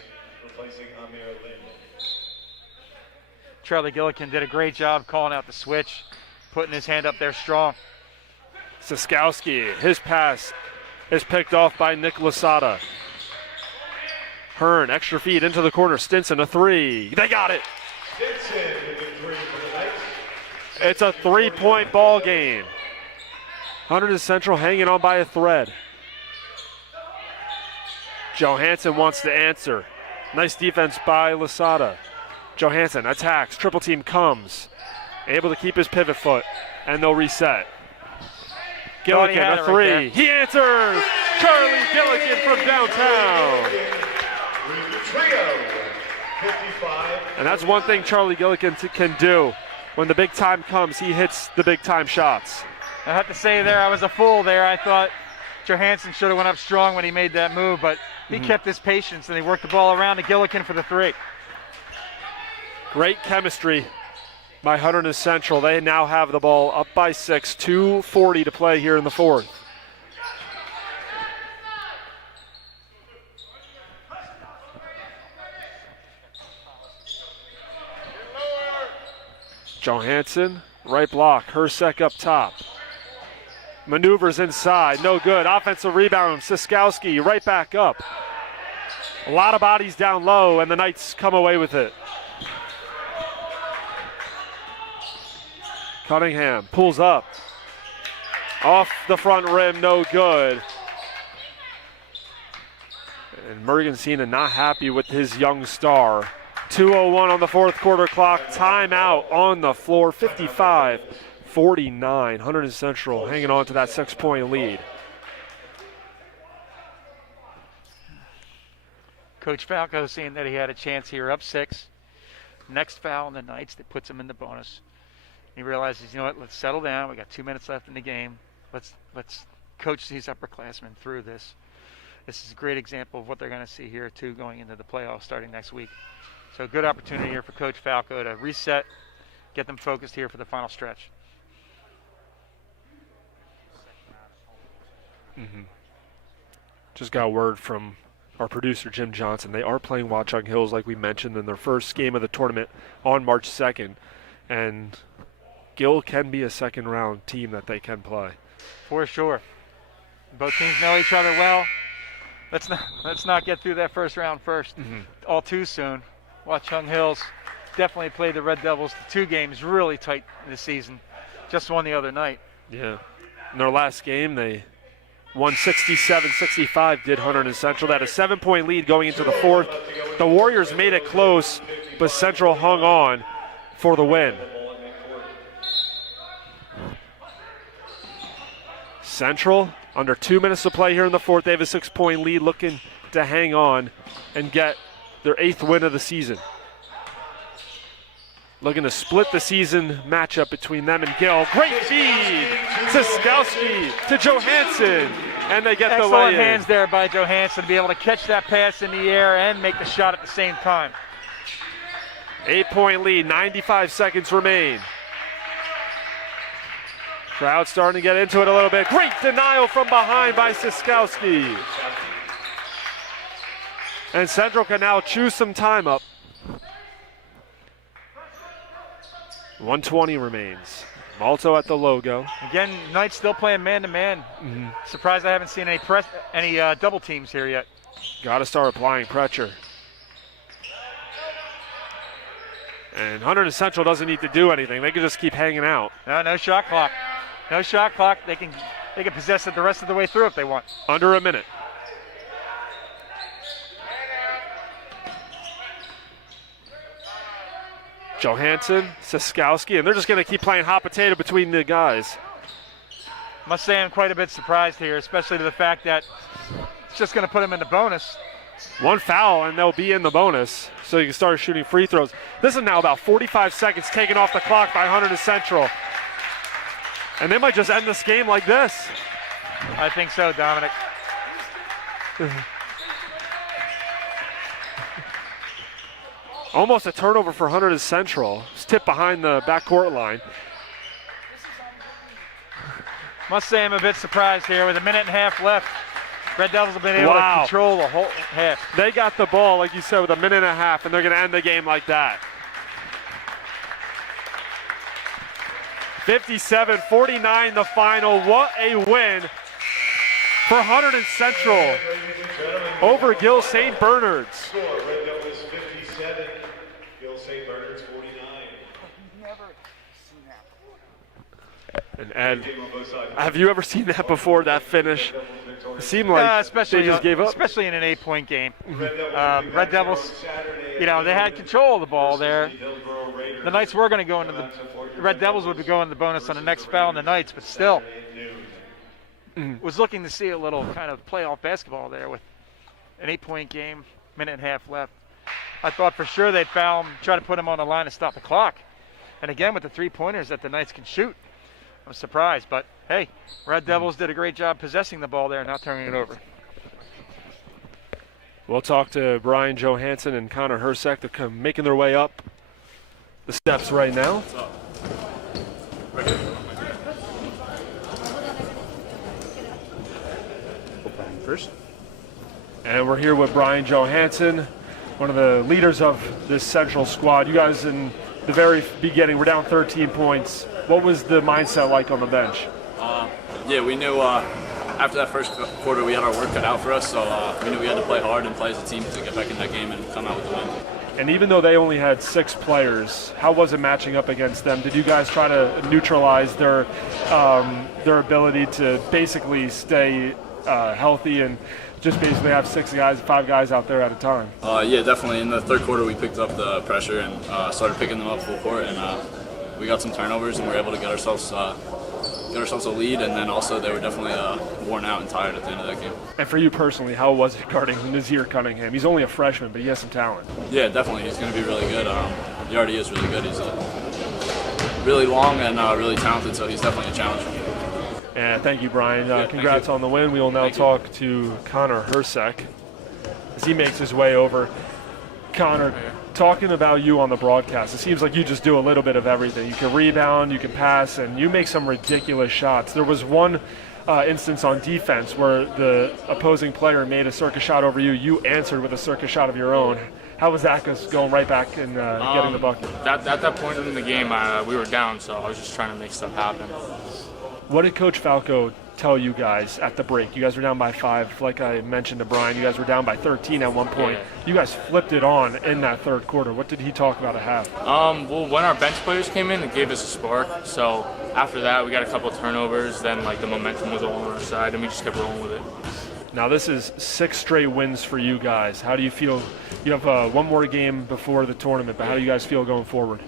Charlie Gillikin did a great job calling out the switch, putting his hand up there strong. Siskowski, his pass is picked off by Nick Lasada. Hearn, extra feed into the corner. Stinson, a 3. They got it. It's a 3-point ball game. Hunterdon Central hanging on by a thread. Johansen wants to answer. Nice defense by Lasada. Johansen attacks, triple team comes. Able to keep his pivot foot, and they'll reset. Gilligan, a three. Right, he answers! Charlie Gilligan from downtown. And that's one thing Charlie Gilligan can do. When the big time comes, he hits the big time shots. I have to say there, I was a fool there. I thought Johansen should have went up strong when he made that move, but he kept his patience and he worked the ball around to Gilligan for the three. Great chemistry by Hunterdon Central. They now have the ball up by 6, 2:40 to play here in the fourth. Johansen, right block, Hersek up top. Maneuvers inside, no good. Offensive rebound, Siskowski right back up. A lot of bodies down low, and the Knights come away with it. Cunningham pulls up. Off the front rim, no good. And Mergensina not happy with his young star. 2:01 on the fourth quarter clock. Timeout on the floor, 55-49. Hunterdon Central hanging on to that 6-point lead. Coach Falco seeing that he had a chance here, up 6. Next foul on the Knights that puts him in the bonus. He realizes, you know what, let's settle down. We got 2 minutes left in the game. Let's coach these upperclassmen through this. This is a great example of what they're going to see here, too, going into the playoffs starting next week. So good opportunity here for Coach Falco to reset, get them focused here for the final stretch. Just got word from our producer, Jim Johnson. They are playing Watchung Hills, like we mentioned, in their first game of the tournament on March 2nd. And Gill can be a second-round team that they can play. For sure. Both teams know each other well. Let's not get through that first round first. All too soon. Watchung Hills definitely played the Red Devils the 2 games really tight this season. Just won the other night. Yeah. In their last game, they won 67-65, did Hunterdon Central. They had a 7-point lead going into the fourth. The Warriors made it close, but Central hung on for the win. Central, under 2 minutes to play here in the fourth. They have a 6-point lead, looking to hang on and get their 8th win of the season. Looking to split the season matchup between them and Gill. Great feed! Siskowski to Johansen, and they get the lay-in. Excellent hands there by Johansen to be able to catch that pass in the air and make the shot at the same time. 8-point lead, 95 seconds remain. Crowd starting to get into it a little bit. Great denial from behind by Siskowski. And Central can now choose some time up. 1:20 remains. Malto at the logo. Again, Knights still playing man-to-man. Surprised I haven't seen any double teams here yet. Got to start applying pressure. And Hunterdon Central doesn't need to do anything. They can just keep hanging out. No shot clock. No shot clock. They can possess it the rest of the way through if they want. Under a minute. Johansen, Siskowski, and they're just going to keep playing hot potato between the guys. Must say I'm quite a bit surprised here, especially to the fact that it's just going to put them in the bonus. One foul, and they'll be in the bonus, so you can start shooting free throws. This is now about 45 seconds taken off the clock by Hunterdon Central. And they might just end this game like this. I think so, Dominic. Almost a turnover for Hunterdon Central. It's tipped behind the backcourt line. Must say I'm a bit surprised here with a minute and a half left. Red Devils have been able to control the whole half. They got the ball, like you said, with a minute and a half, and they're going to end the game like that. 57-49 the final. What a win for Hunterdon Central over Gill St. Bernard's. Red Devils 57, Gill St. Bernard's 49. And Ed, have you ever seen that before, that finish? It seemed like especially, they just gave up. Especially in an 8-point game. Red Devils, they had control of the ball there. The Knights were going to go into the Red Devils would be going to the bonus on the next foul in the Knights, but still was looking to see a little kind of playoff basketball there with an 8-point game, minute and a half left. I thought for sure they'd foul him, try to put him on the line and stop the clock. And again, with the 3-pointers that the Knights can shoot, I'm surprised. But hey, Red Devils did a great job possessing the ball there and not turning it over. We'll talk to Brian Johansen and Connor Hersek. They're making their way up the steps right now. First. And we're here with Brian Johansen, one of the leaders of this Central squad. You guys in the very beginning were down 13 points. What was the mindset like on the bench? Yeah, we knew after that first quarter we had our work cut out for us, so we knew we had to play hard and play as a team to get back in that game and come out with the win. And even though they only had 6 players, how was it matching up against them? Did you guys try to neutralize their ability to basically stay healthy and just basically have 5 guys out there at a time? Yeah, definitely. In the third quarter, we picked up the pressure and started picking them up full court, and we got some turnovers and were able to get ourselves a lead. And then also they were definitely worn out and tired at the end of that game. And for you personally, how was it guarding Nazir Cunningham? He's only a freshman, but he has some talent. Yeah, definitely. He's going to be really good. He already is really good. He's really long and really talented, so he's definitely a challenge. And thank you, Brian. Congrats on the win. We will now talk to Connor Hersek as he makes his way over. Connor, talking about you on the broadcast, it seems like you just do a little bit of everything. You can rebound, you can pass, and you make some ridiculous shots. There was one instance on defense where the opposing player made a circus shot over you. You answered with a circus shot of your own. How was that going right back and getting the bucket? At that point in the game, we were down, so I was just trying to make stuff happen. What did Coach Falco tell you guys at the break? You guys were down by 5. Like I mentioned to Brian, you guys were down by 13 at one point. Yeah. You guys flipped it on in that third quarter. What did he talk about at half? Well, when our bench players came in, it gave us a spark. So after that, we got a couple of turnovers. Then the momentum was all on our side, and we just kept rolling with it. Now this is 6 straight wins for you guys. How do you feel? You have one more game before the tournament, but how do you guys feel going forward?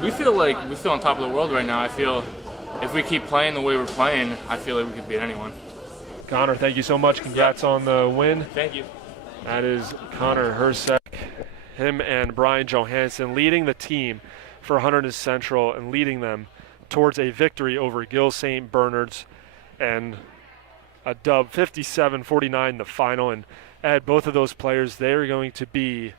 We feel on top of the world right now. I feel if we keep playing the way we're playing, I feel like we could beat anyone. Connor, thank you so much. Congrats on the win. Thank you. That is Connor Hersek, him and Brian Johansen leading the team for Hunterdon Central and leading them towards a victory over Gill St. Bernard's and a dub 57-49 the final. And Ed, both of those players, they are going to be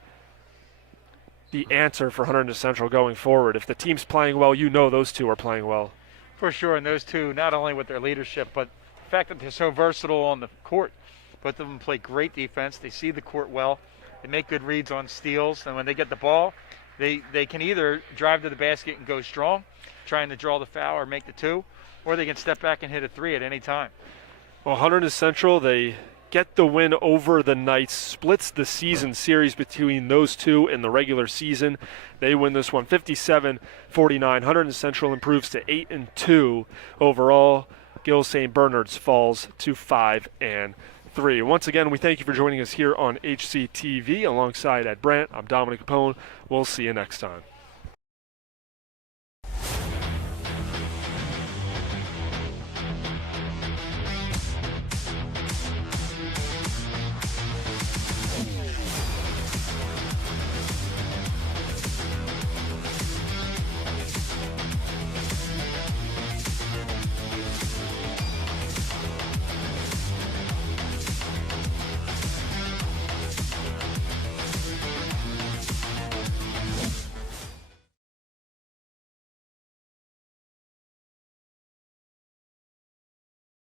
the answer for Hunterdon Central going forward. If the team's playing well, you know those two are playing well. For sure, and those two, not only with their leadership, but the fact that they're so versatile on the court. Both of them play great defense. They see the court well. They make good reads on steals, and when they get the ball, they can either drive to the basket and go strong, trying to draw the foul or make the 2, or they can step back and hit a 3 at any time. Well, Hunterdon Central, they get the win over the Knights, splits the season series between those two in the regular season. They win this one 57-49. Hunterdon Central improves to 8-2 overall. Gill St. Bernard's falls to 5-3. Once again, we thank you for joining us here on HCTV alongside Ed Brandt. I'm Dominic Capone. We'll see you next time.